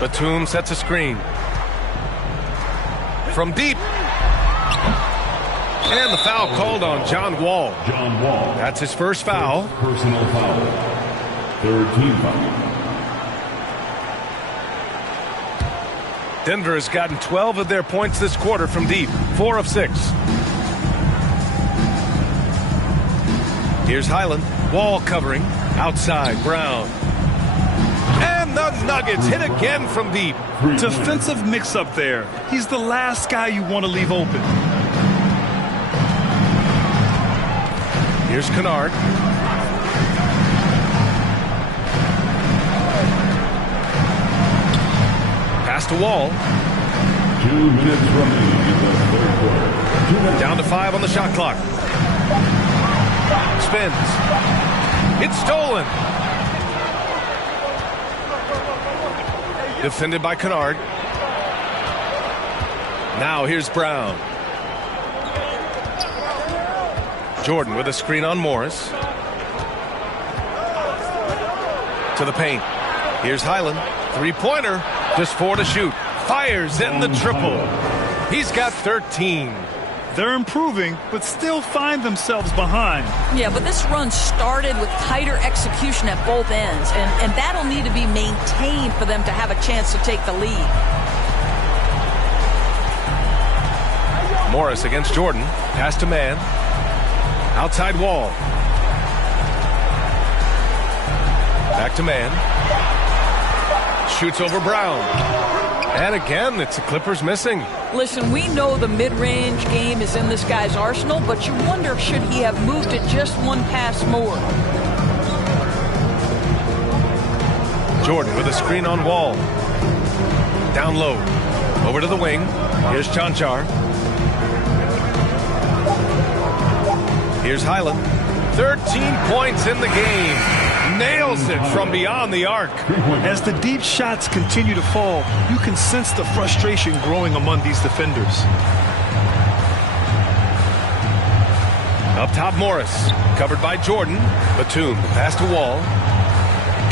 Batum sets a screen. From deep. And the foul called on John Wall. John Wall. That's his first foul. Personal foul. Third team foul. Denver has gotten 12 of their points this quarter from deep. 4 of 6. Here's Highland. Wall covering. Outside, Brown. And the Nuggets hit again from deep. Defensive mix-up there. He's the last guy you want to leave open. Here's Kennard. Pass to Wall. 2 minutes remaining in the third quarter. Down to 5 on the shot clock. Spins. It's stolen. Defended by Kennard. Now here's Brown. Jordan with a screen on Morris. To the paint. Here's Highland. Three-pointer. Just 4 to shoot. Fires in the triple. He's got 13. They're improving, but still find themselves behind. Yeah, but this run started with tighter execution at both ends, and that'll need to be maintained for them to have a chance to take the lead. Morris against Jordan. Pass to Mann. Outside Wall. Back to Mann. Shoots over Brown. And again, it's the Clippers missing. Listen, we know the mid-range game is in this guy's arsenal, but you wonder, should he have moved it just one pass more? Jordan with a screen on Wall. Down low. Over to the wing. Here's Chanchar. Here's Highland. 13 points in the game. Nails it from beyond the arc. As the deep shots continue to fall, you can sense the frustration growing among these defenders. Up top, Morris. Covered by Jordan. Batum. Pass to Wall.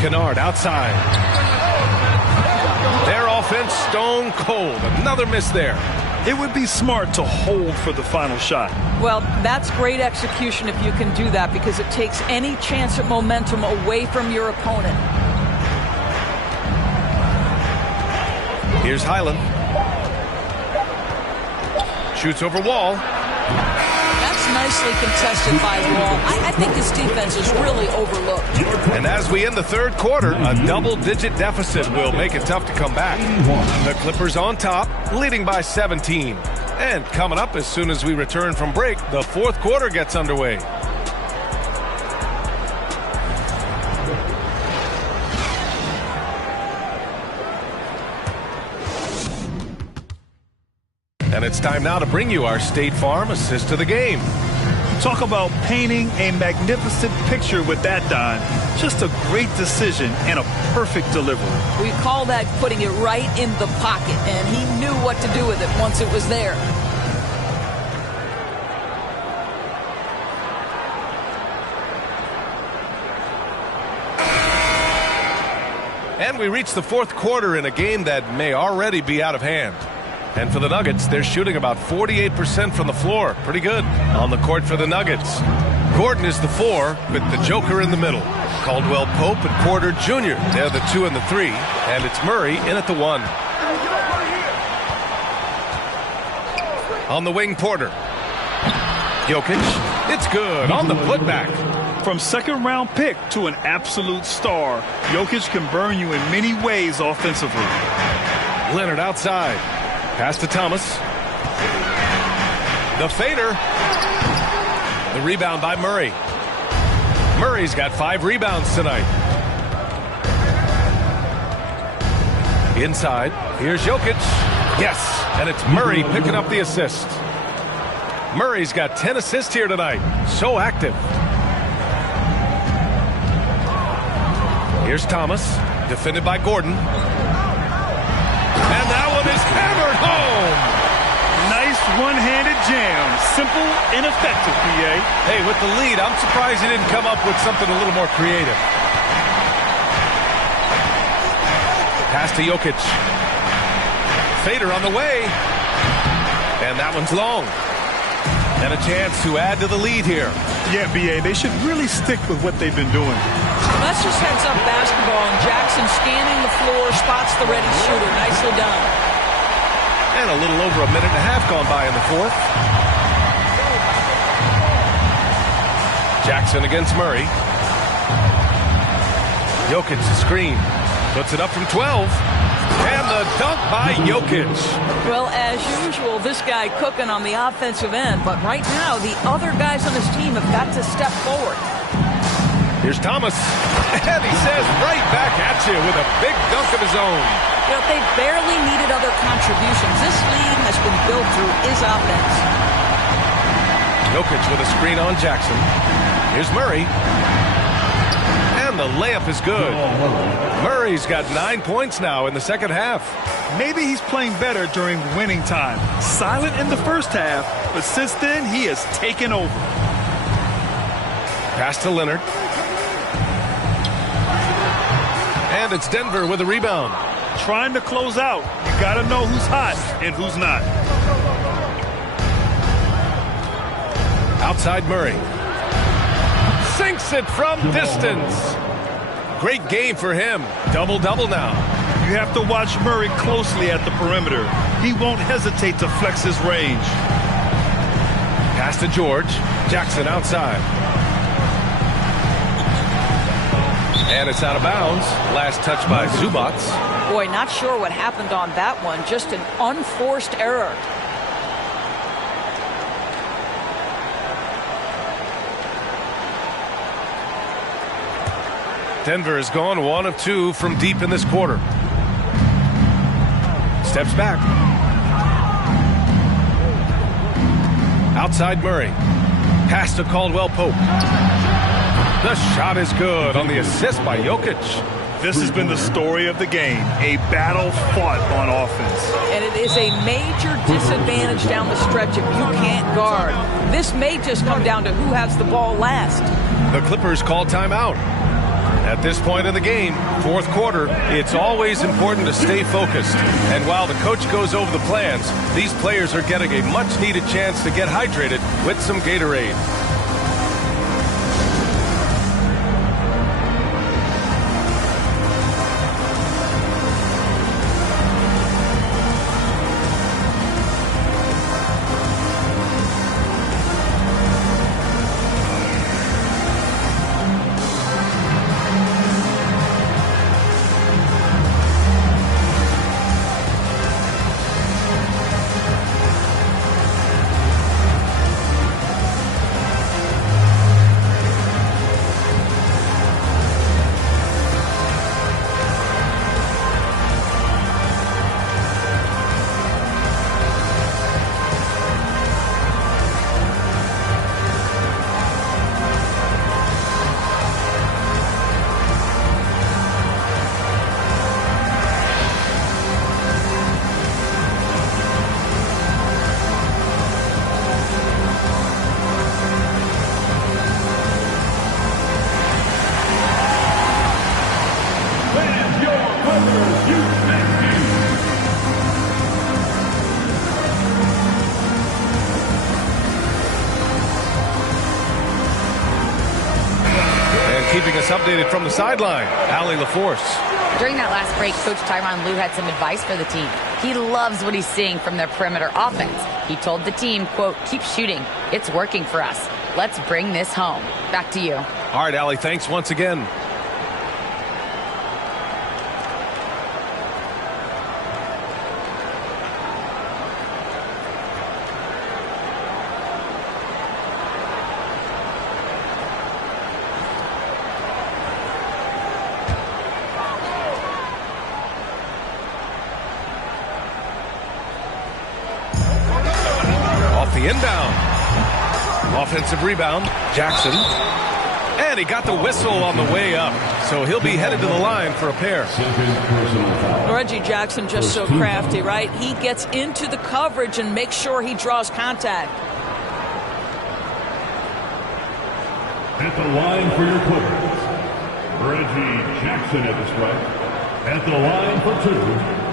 Kennard outside. Their offense stone cold. Another miss there. It would be smart to hold for the final shot. Well, that's great execution if you can do that, because it takes any chance at momentum away from your opponent. Here's Highland. Shoots over Wall. That's nicely contested by Wall. I think this defense is really overlooked. And as we end the third quarter, a double-digit deficit will make it tough to come back. The Clippers on top, leading by 17. And coming up as soon as we return from break, the fourth quarter gets underway. And it's time now to bring you our State Farm assist to the game. Talk about painting a magnificent picture with that dime. Just a great decision and a perfect delivery. We call that putting it right in the pocket, and he knew what to do with it once it was there. And we reach the fourth quarter in a game that may already be out of hand. And for the Nuggets, they're shooting about 48% from the floor. Pretty good on the court for the Nuggets. Gordon is the 4 with the Joker in the middle. Caldwell Pope and Porter Jr. They're the 2 and the 3. And it's Murray in at the 1. On the wing, Porter. Jokic. It's good on the putback. From second-round pick to an absolute star, Jokic can burn you in many ways offensively. Leonard outside. Pass to Thomas. The fader. The rebound by Murray. Murray's got 5 rebounds tonight. Inside. Here's Jokic. Yes. And it's Murray picking up the assist. Murray's got 10 assists here tonight. So active. Here's Thomas. Defended by Gordon. And that one is hammered home. Nice one-handed jam. Simple and effective, PA. Hey, with the lead, I'm surprised he didn't come up with something a little more creative. Pass to Jokic. Fader on the way. And that one's long. And a chance to add to the lead here. Yeah, BA, they should really stick with what they've been doing. That's just heads-up basketball, and Jackson scanning the floor, spots the ready shooter. Nicely done. And a little over a minute and a half gone by in the fourth. Jackson against Murray. Jokic the screen. Puts it up from 12. And the dunk dunk by Jokic. Well, as usual, this guy cooking on the offensive end. But right now, the other guys on his team have got to step forward. Here's Thomas. And he says right back at you with a big dunk of his own. You know, they barely needed other contributions. This lead has been built through his offense. Jokic with a screen on Jackson. Here's Murray. And the layup is good. Murray's got 9 points now in the second half. Maybe he's playing better during winning time. Silent in the first half, but since then he has taken over. Pass to Leonard. And it's Denver with a rebound. Trying to close out. You got to know who's hot and who's not. Outside Murray. Sinks it from distance. Great game for him. Double-double now. You have to watch Murray closely at the perimeter. He won't hesitate to flex his range. Pass to George. Jackson outside. And it's out of bounds. Last touch by Zubats. Boy, not sure what happened on that one. Just an unforced error. Denver has gone 1 of 2 from deep in this quarter. Steps back. Outside Murray. Pass to Caldwell Pope. The shot is good on the assist by Jokic. This has been the story of the game. A battle fought on offense. And it is a major disadvantage down the stretch if you can't guard. This may just come down to who has the ball last. The Clippers call timeout. At this point in the game, fourth quarter, it's always important to stay focused. And while the coach goes over the plans, these players are getting a much-needed chance to get hydrated with some Gatorade. Keeping us updated from the sideline, Allie LaForce. During that last break, Coach Tyronn Lue had some advice for the team. He loves what he's seeing from their perimeter offense. He told the team, quote, keep shooting. It's working for us. Let's bring this home. Back to you. All right, Allie, thanks once again. The inbound. Offensive rebound. Jackson. And he got the whistle on the way up. So he'll be headed to the line for a pair. Reggie Jackson just so crafty, right? He gets into the coverage and makes sure he draws contact. At the line for your Clippers, Reggie Jackson at the strike. At the line for 2.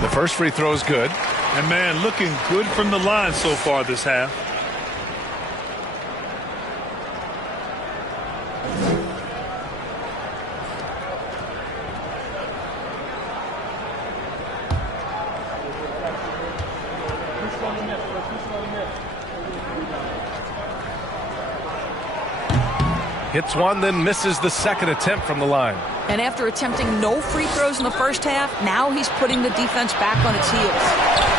The first free throw is good. And, man, looking good from the line so far this half. Hits one, then misses the second attempt from the line. And after attempting no free throws in the first half, now he's putting the defense back on its heels.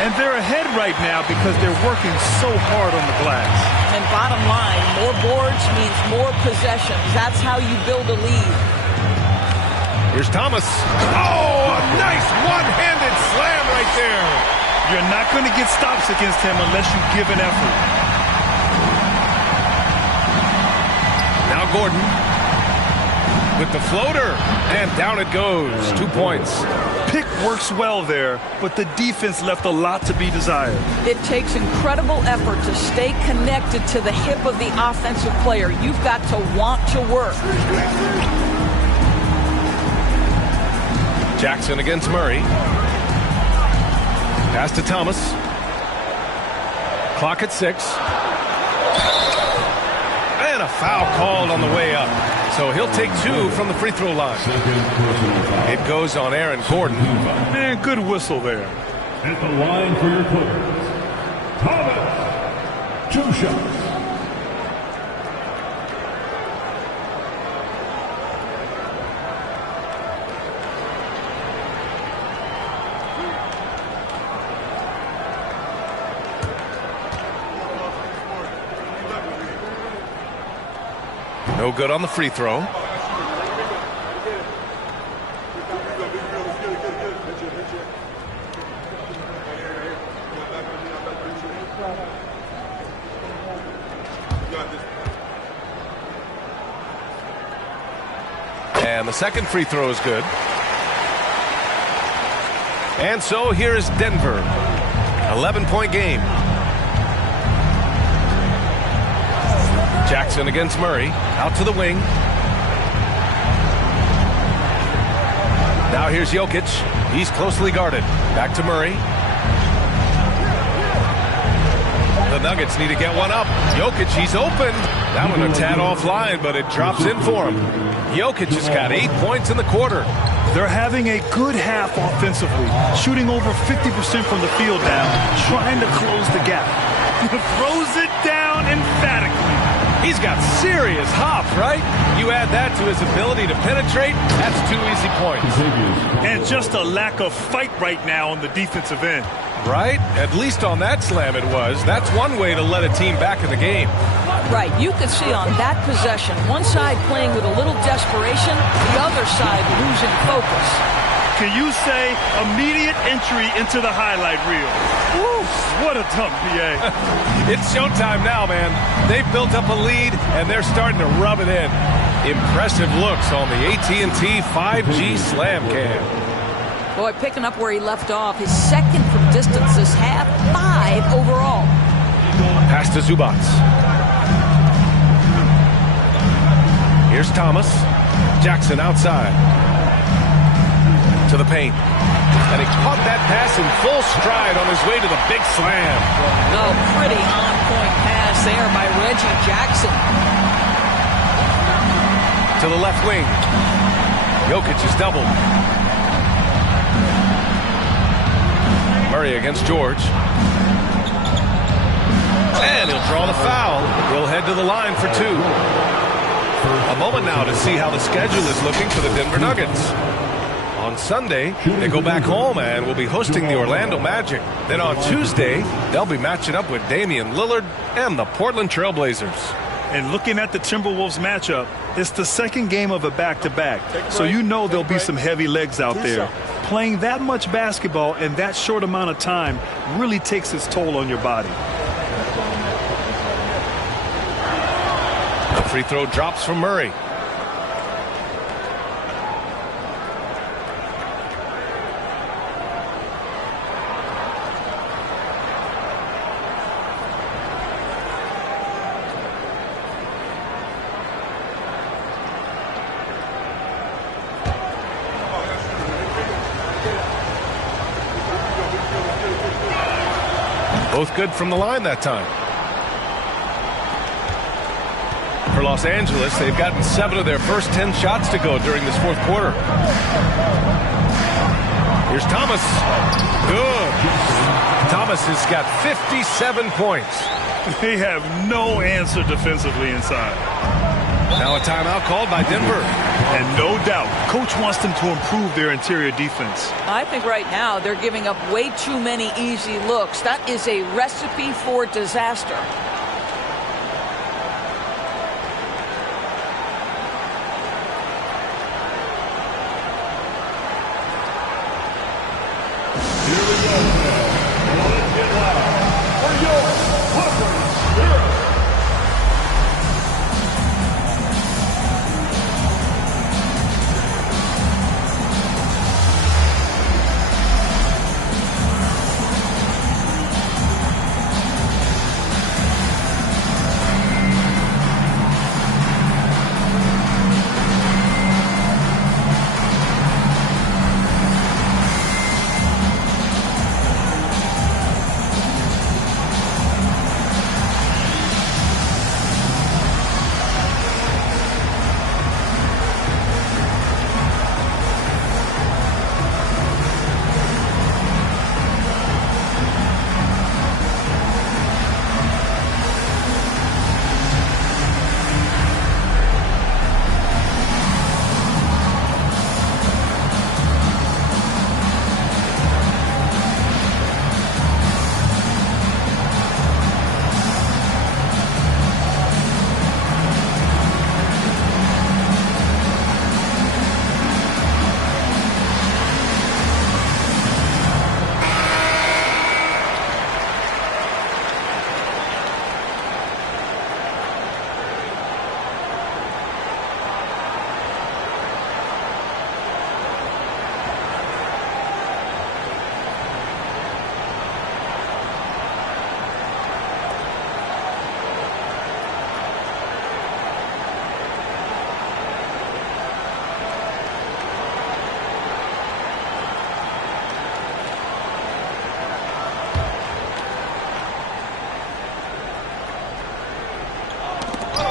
And they're ahead right now because they're working so hard on the glass. And bottom line, more boards means more possessions. That's how you build a lead. Here's Thomas. Oh, a nice one-handed slam right there. You're not going to get stops against him unless you give an effort. Now Gordon with the floater, and down it goes. 2 points. Pick works well there, but the defense left a lot to be desired. It takes incredible effort to stay connected to the hip of the offensive player. You've got to want to work. Jackson against Murray. Pass to Thomas. Clock at 6. And a foul called on the way up. So he'll take 2 from the free throw line. It goes on Aaron Gordon. Man, good whistle there. At the line for your Clippers, Thomas. 2 shots. No good on the free throw. And the second free throw is good. And so here is Denver. 11-point game. Jackson against Murray. Out to the wing. Now here's Jokic. He's closely guarded. Back to Murray. The Nuggets need to get one up. Jokic, he's open. That one a tad offline, but it drops in for him. Jokic has got 8 points in the quarter. They're having a good half offensively, shooting over 50% from the field now, trying to close the gap. Throws it down emphatically. He's got serious hop, right? You add that to his ability to penetrate, that's 2 easy points. And just a lack of fight right now on the defensive end. Right? At least on that slam it was. That's one way to let a team back in the game. Right. You could see on that possession, one side playing with a little desperation, the other side losing focus. Can you say immediate entry into the highlight reel? Woo, what a dunk, PA. It's showtime now, man. They've built up a lead, and they're starting to rub it in. Impressive looks on the AT&T 5G Slam Cam. Boy, picking up where he left off. His second from distance this half, 5 overall. Pass to Zubac. Here's Thomas. Jackson outside. To the paint. And he caught that pass in full stride on his way to the big slam. No, pretty on-point pass there by Reggie Jackson. To the left wing. Jokic is doubled. Murray against George. And he'll draw the foul. He'll head to the line for 2. A moment now to see how the schedule is looking for the Denver Nuggets. On Sunday, they go back home and will be hosting the Orlando Magic. Then on Tuesday, they'll be matching up with Damian Lillard and the Portland Trailblazers. And looking at the Timberwolves matchup, it's the second game of a back-to-back. So you know there'll be some heavy legs out there. Playing that much basketball in that short amount of time really takes its toll on your body. The free throw drops from Murray. Both good from the line that time. For Los Angeles, they've gotten 7 of their first 10 shots to go during this fourth quarter. Here's Thomas. Good. Thomas has got 57 points. They have no answer defensively inside. Now a timeout called by Denver. And no doubt, coach wants them to improve their interior defense. I think right now they're giving up way too many easy looks. That is a recipe for disaster. Here we go now. Let's get loud for your Clippers Spirit.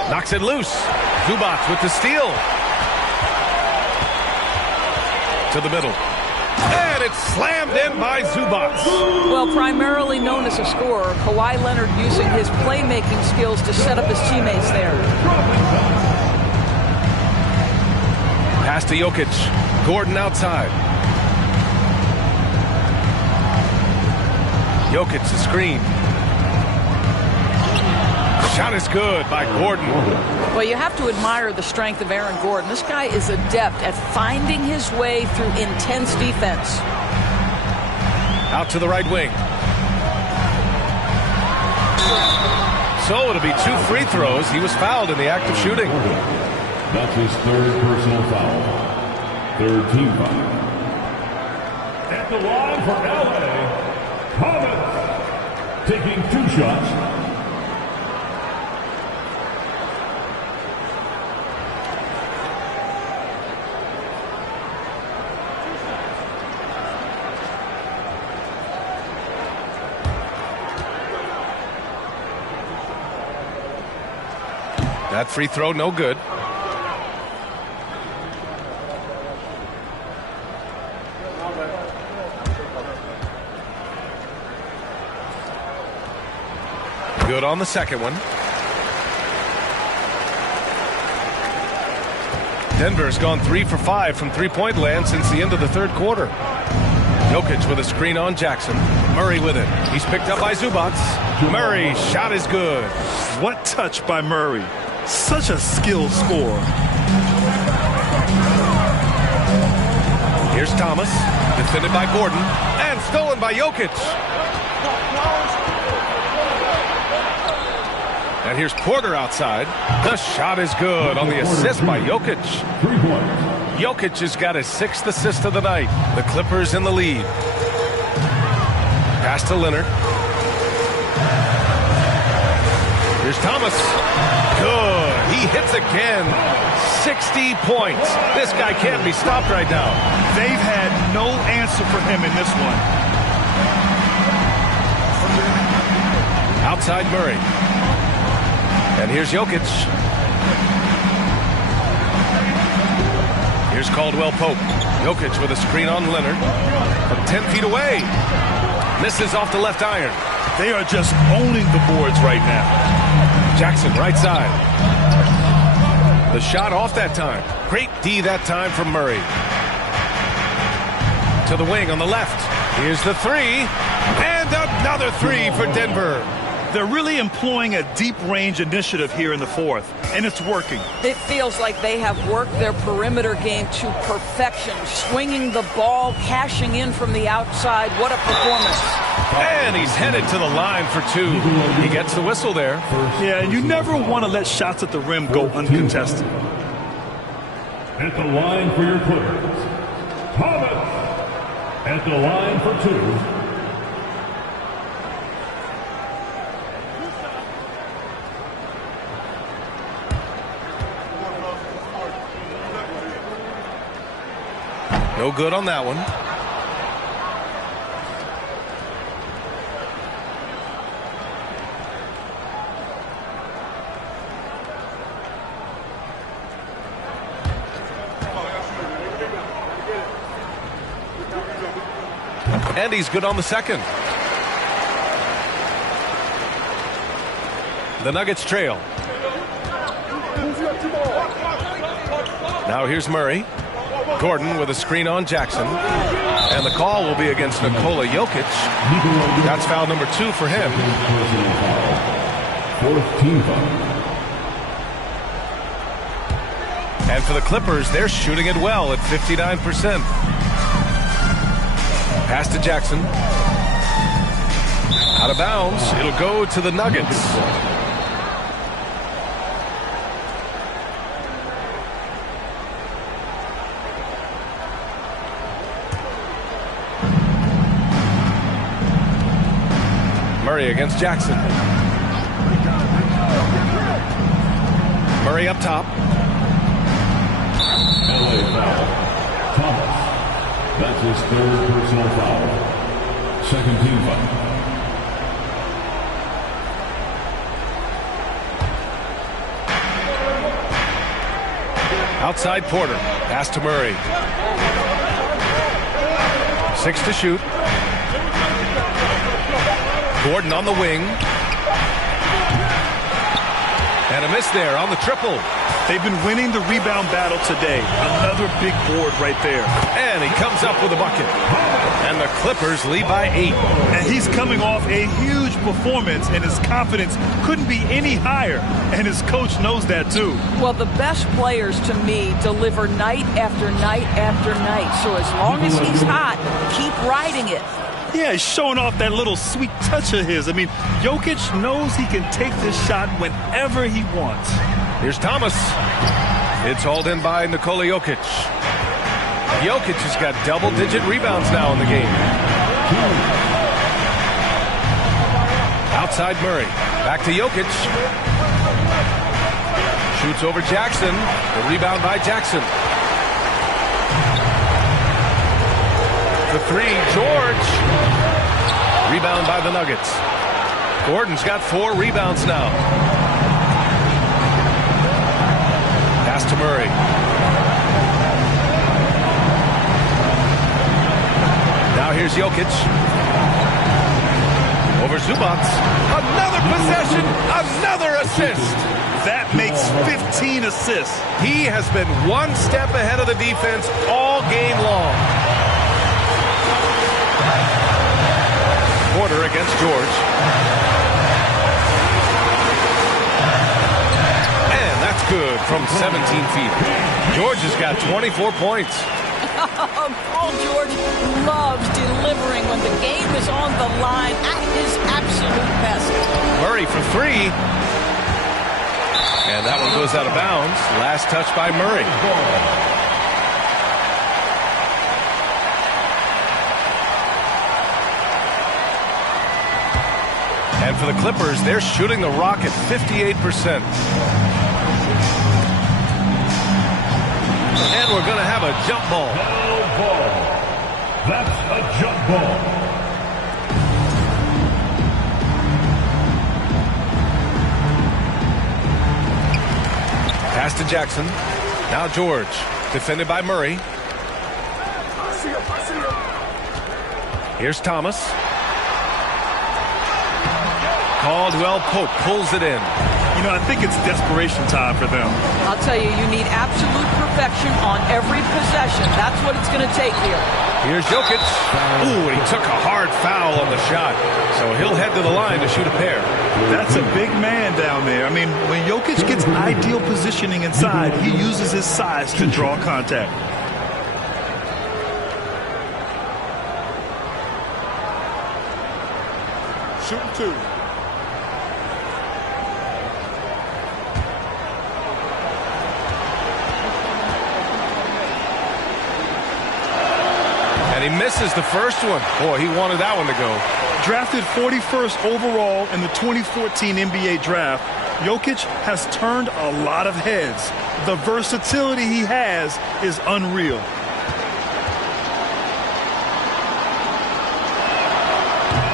Knocks it loose. Zubac with the steal. To the middle. And it's slammed in by Zubac. Well, primarily known as a scorer, Kawhi Leonard using his playmaking skills to set up his teammates there. Pass to Jokic. Gordon outside. Jokic the screen. Shot is good by Gordon. Well, you have to admire the strength of Aaron Gordon. This guy is adept at finding his way through intense defense. Out to the right wing. So it'll be 2 free throws. He was fouled in the act of shooting. That's his 3rd personal foul. 3rd team foul. At the line for LA, Thomas taking 2 shots. That free throw, no good. Good on the second one. Denver's gone 3 for 5 from three-point land since the end of the 3rd quarter. Jokic with a screen on Jackson. Murray with it. He's picked up by Zubac. Murray, shot is good. What touch by Murray. Such a skilled scorer. Here's Thomas, defended by Gordon, and stolen by Jokic. And here's Porter outside. The shot is good on the assist by Jokic. Jokic has got his 6th assist of the night. The Clippers in the lead. Pass to Leonard. Here's Thomas. Good. He hits again. 60 points. This guy can't be stopped right now. They've had no answer for him in this one. Outside Murray. And here's Jokic. Here's Caldwell Pope. Jokic with a screen on Leonard. From 10 feet away. Misses off the left iron. They are just owning the boards right now. Jackson, right side. The shot off that time. Great D that time from Murray. To the wing on the left. Here's the three. And another three for Denver. They're really employing a deep range initiative here in the fourth, and it's working. It feels like they have worked their perimeter game to perfection, swinging the ball, cashing in from the outside. What a performance. And he's headed to the line for two. He gets the whistle there. Yeah, and you never want to let shots at the rim go uncontested. At the line for your Clippers, Thomas. At the line for two, no good on that one. And he's good on the second. The Nuggets trail. Now here's Murray. Gordon with a screen on Jackson. And the call will be against Nikola Jokic. That's foul number 2 for him. Fourth team foul. And for the Clippers, they're shooting it well at 59%. Pass to Jackson. Out of bounds. It'll go to the Nuggets. Murray against Jackson. Murray up top. LA foul. Thomas. That's his third personal foul. Second team foul. Outside Porter. Pass to Murray. 6 to shoot. Gordon on the wing. And a miss there on the triple. They've been winning the rebound battle today. Another big board right there. And he comes up with a bucket. And the Clippers lead by 8. And he's coming off a huge performance, and his confidence couldn't be any higher. And his coach knows that too. Well, the best players to me deliver night after night after night. So as long as he's hot, keep riding it. Yeah, he's showing off that little sweet touch of his. I mean, Jokic knows he can take this shot whenever he wants. Here's Thomas. It's hauled in by Nikola Jokic. Jokic has got double-digit rebounds now in the game. Outside Murray. Back to Jokic. Shoots over Jackson. The rebound by Jackson. The three, George. Rebound by the Nuggets. Gordon's got 4 rebounds now. Pass to Murray. Now here's Jokic. Over Zubac. Another possession. Another assist. That makes 15 assists. He has been one step ahead of the defense all game long. Porter against George. And that's good from 17 feet. George has got 24 points. Paul George loves delivering when the game is on the line at his absolute best. Murray for 3. And that one goes out of bounds. Last touch by Murray. And for the Clippers, they're shooting the rock at 58%. And we're going to have a jump ball. That's a jump ball. Pass to Jackson. Now George. Defended by Murray. Here's Thomas. Caldwell Pope pulls it in. You know, I think it's desperation time for them. I'll tell you, you need absolute perfection on every possession. That's what it's going to take here. Here's Jokic. Ooh, and he took a hard foul on the shot. So he'll head to the line to shoot a pair. That's a big man down there. I mean, when Jokic gets ideal positioning inside, he uses his size to draw contact. Shooting 2. And he misses the first one. Boy, he wanted that one to go. Drafted 41st overall in the 2014 NBA draft, Jokic has turned a lot of heads. The versatility he has is unreal.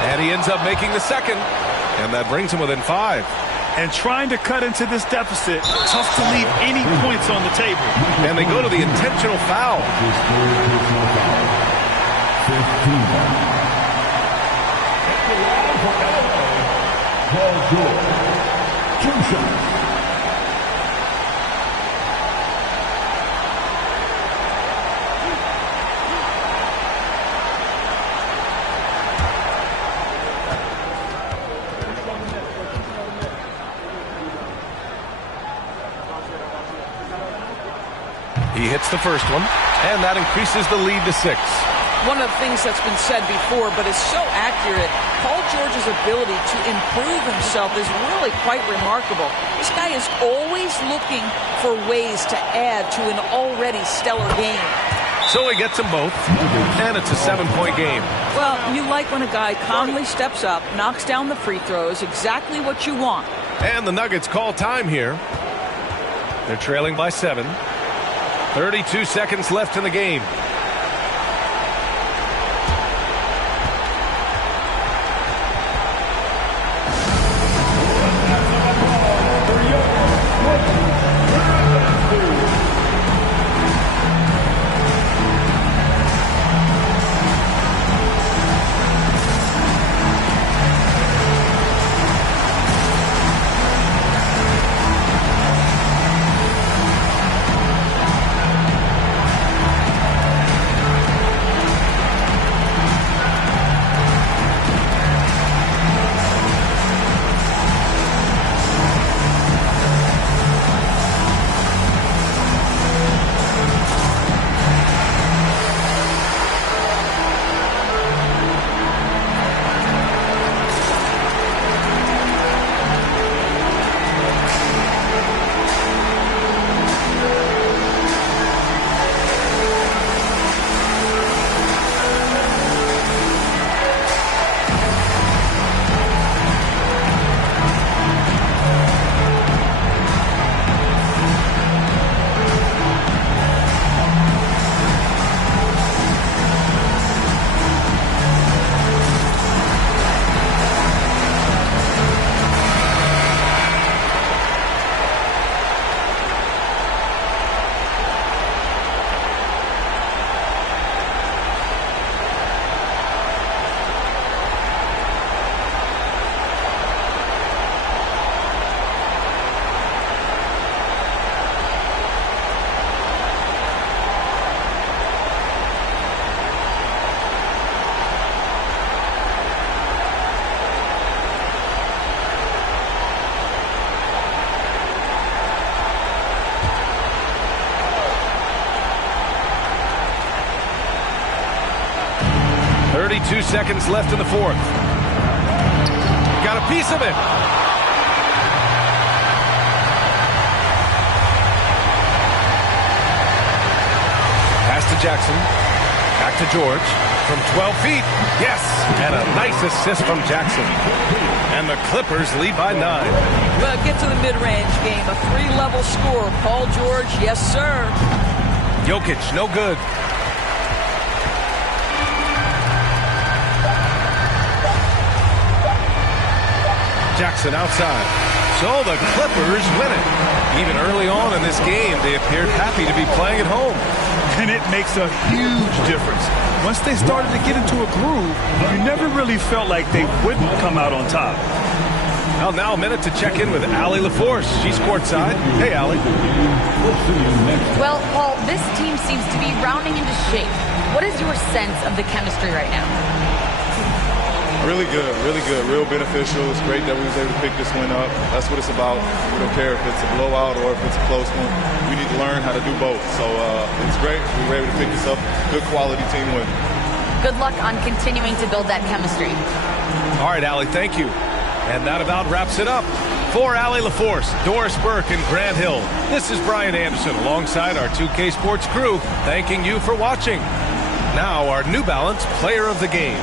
And he ends up making the second. And that brings him within 5. And trying to cut into this deficit, tough to leave any points on the table. And they go to the intentional foul. 15. Paul George, 2 shots. He hits the first one, and that increases the lead to 6. One of the things that's been said before, but is so accurate, Paul George's ability to improve himself is really quite remarkable. This guy is always looking for ways to add to an already stellar game. So he gets them both, and it's a 7-point game. Well, you like when a guy calmly steps up, knocks down the free throws, exactly what you want. And the Nuggets call time here. They're trailing by 7. 32 seconds left in the game. Two seconds left in the fourth. Got a piece of it. Pass to Jackson. Back to George. From 12 feet. Yes. And a nice assist from Jackson. And the Clippers lead by 9. Well, get to the mid-range game. A 3-level score. Paul George, yes, sir. Jokic, no good. Jackson outside. So the Clippers win it. Even early on in this game, they appeared happy to be playing at home. And it makes a huge difference. Once they started to get into a groove, you never really felt like they wouldn't come out on top. Well, now a minute to check in with Allie LaForce. She's courtside. Hey, Allie. Well, Paul, this team seems to be rounding into shape. What is your sense of the chemistry right now? Really good, really good, real beneficial. It's great that we was able to pick this win up. That's what it's about. We don't care if it's a blowout or if it's a close one. We need to learn how to do both. So it's great. We were able to pick this up. Good quality team win. Good luck on continuing to build that chemistry. All right, Allie, thank you. And that about wraps it up. For Allie LaForce, Doris Burke, and Grant Hill, this is Brian Anderson alongside our 2K Sports crew, thanking you for watching. Now our New Balance Player of the Game.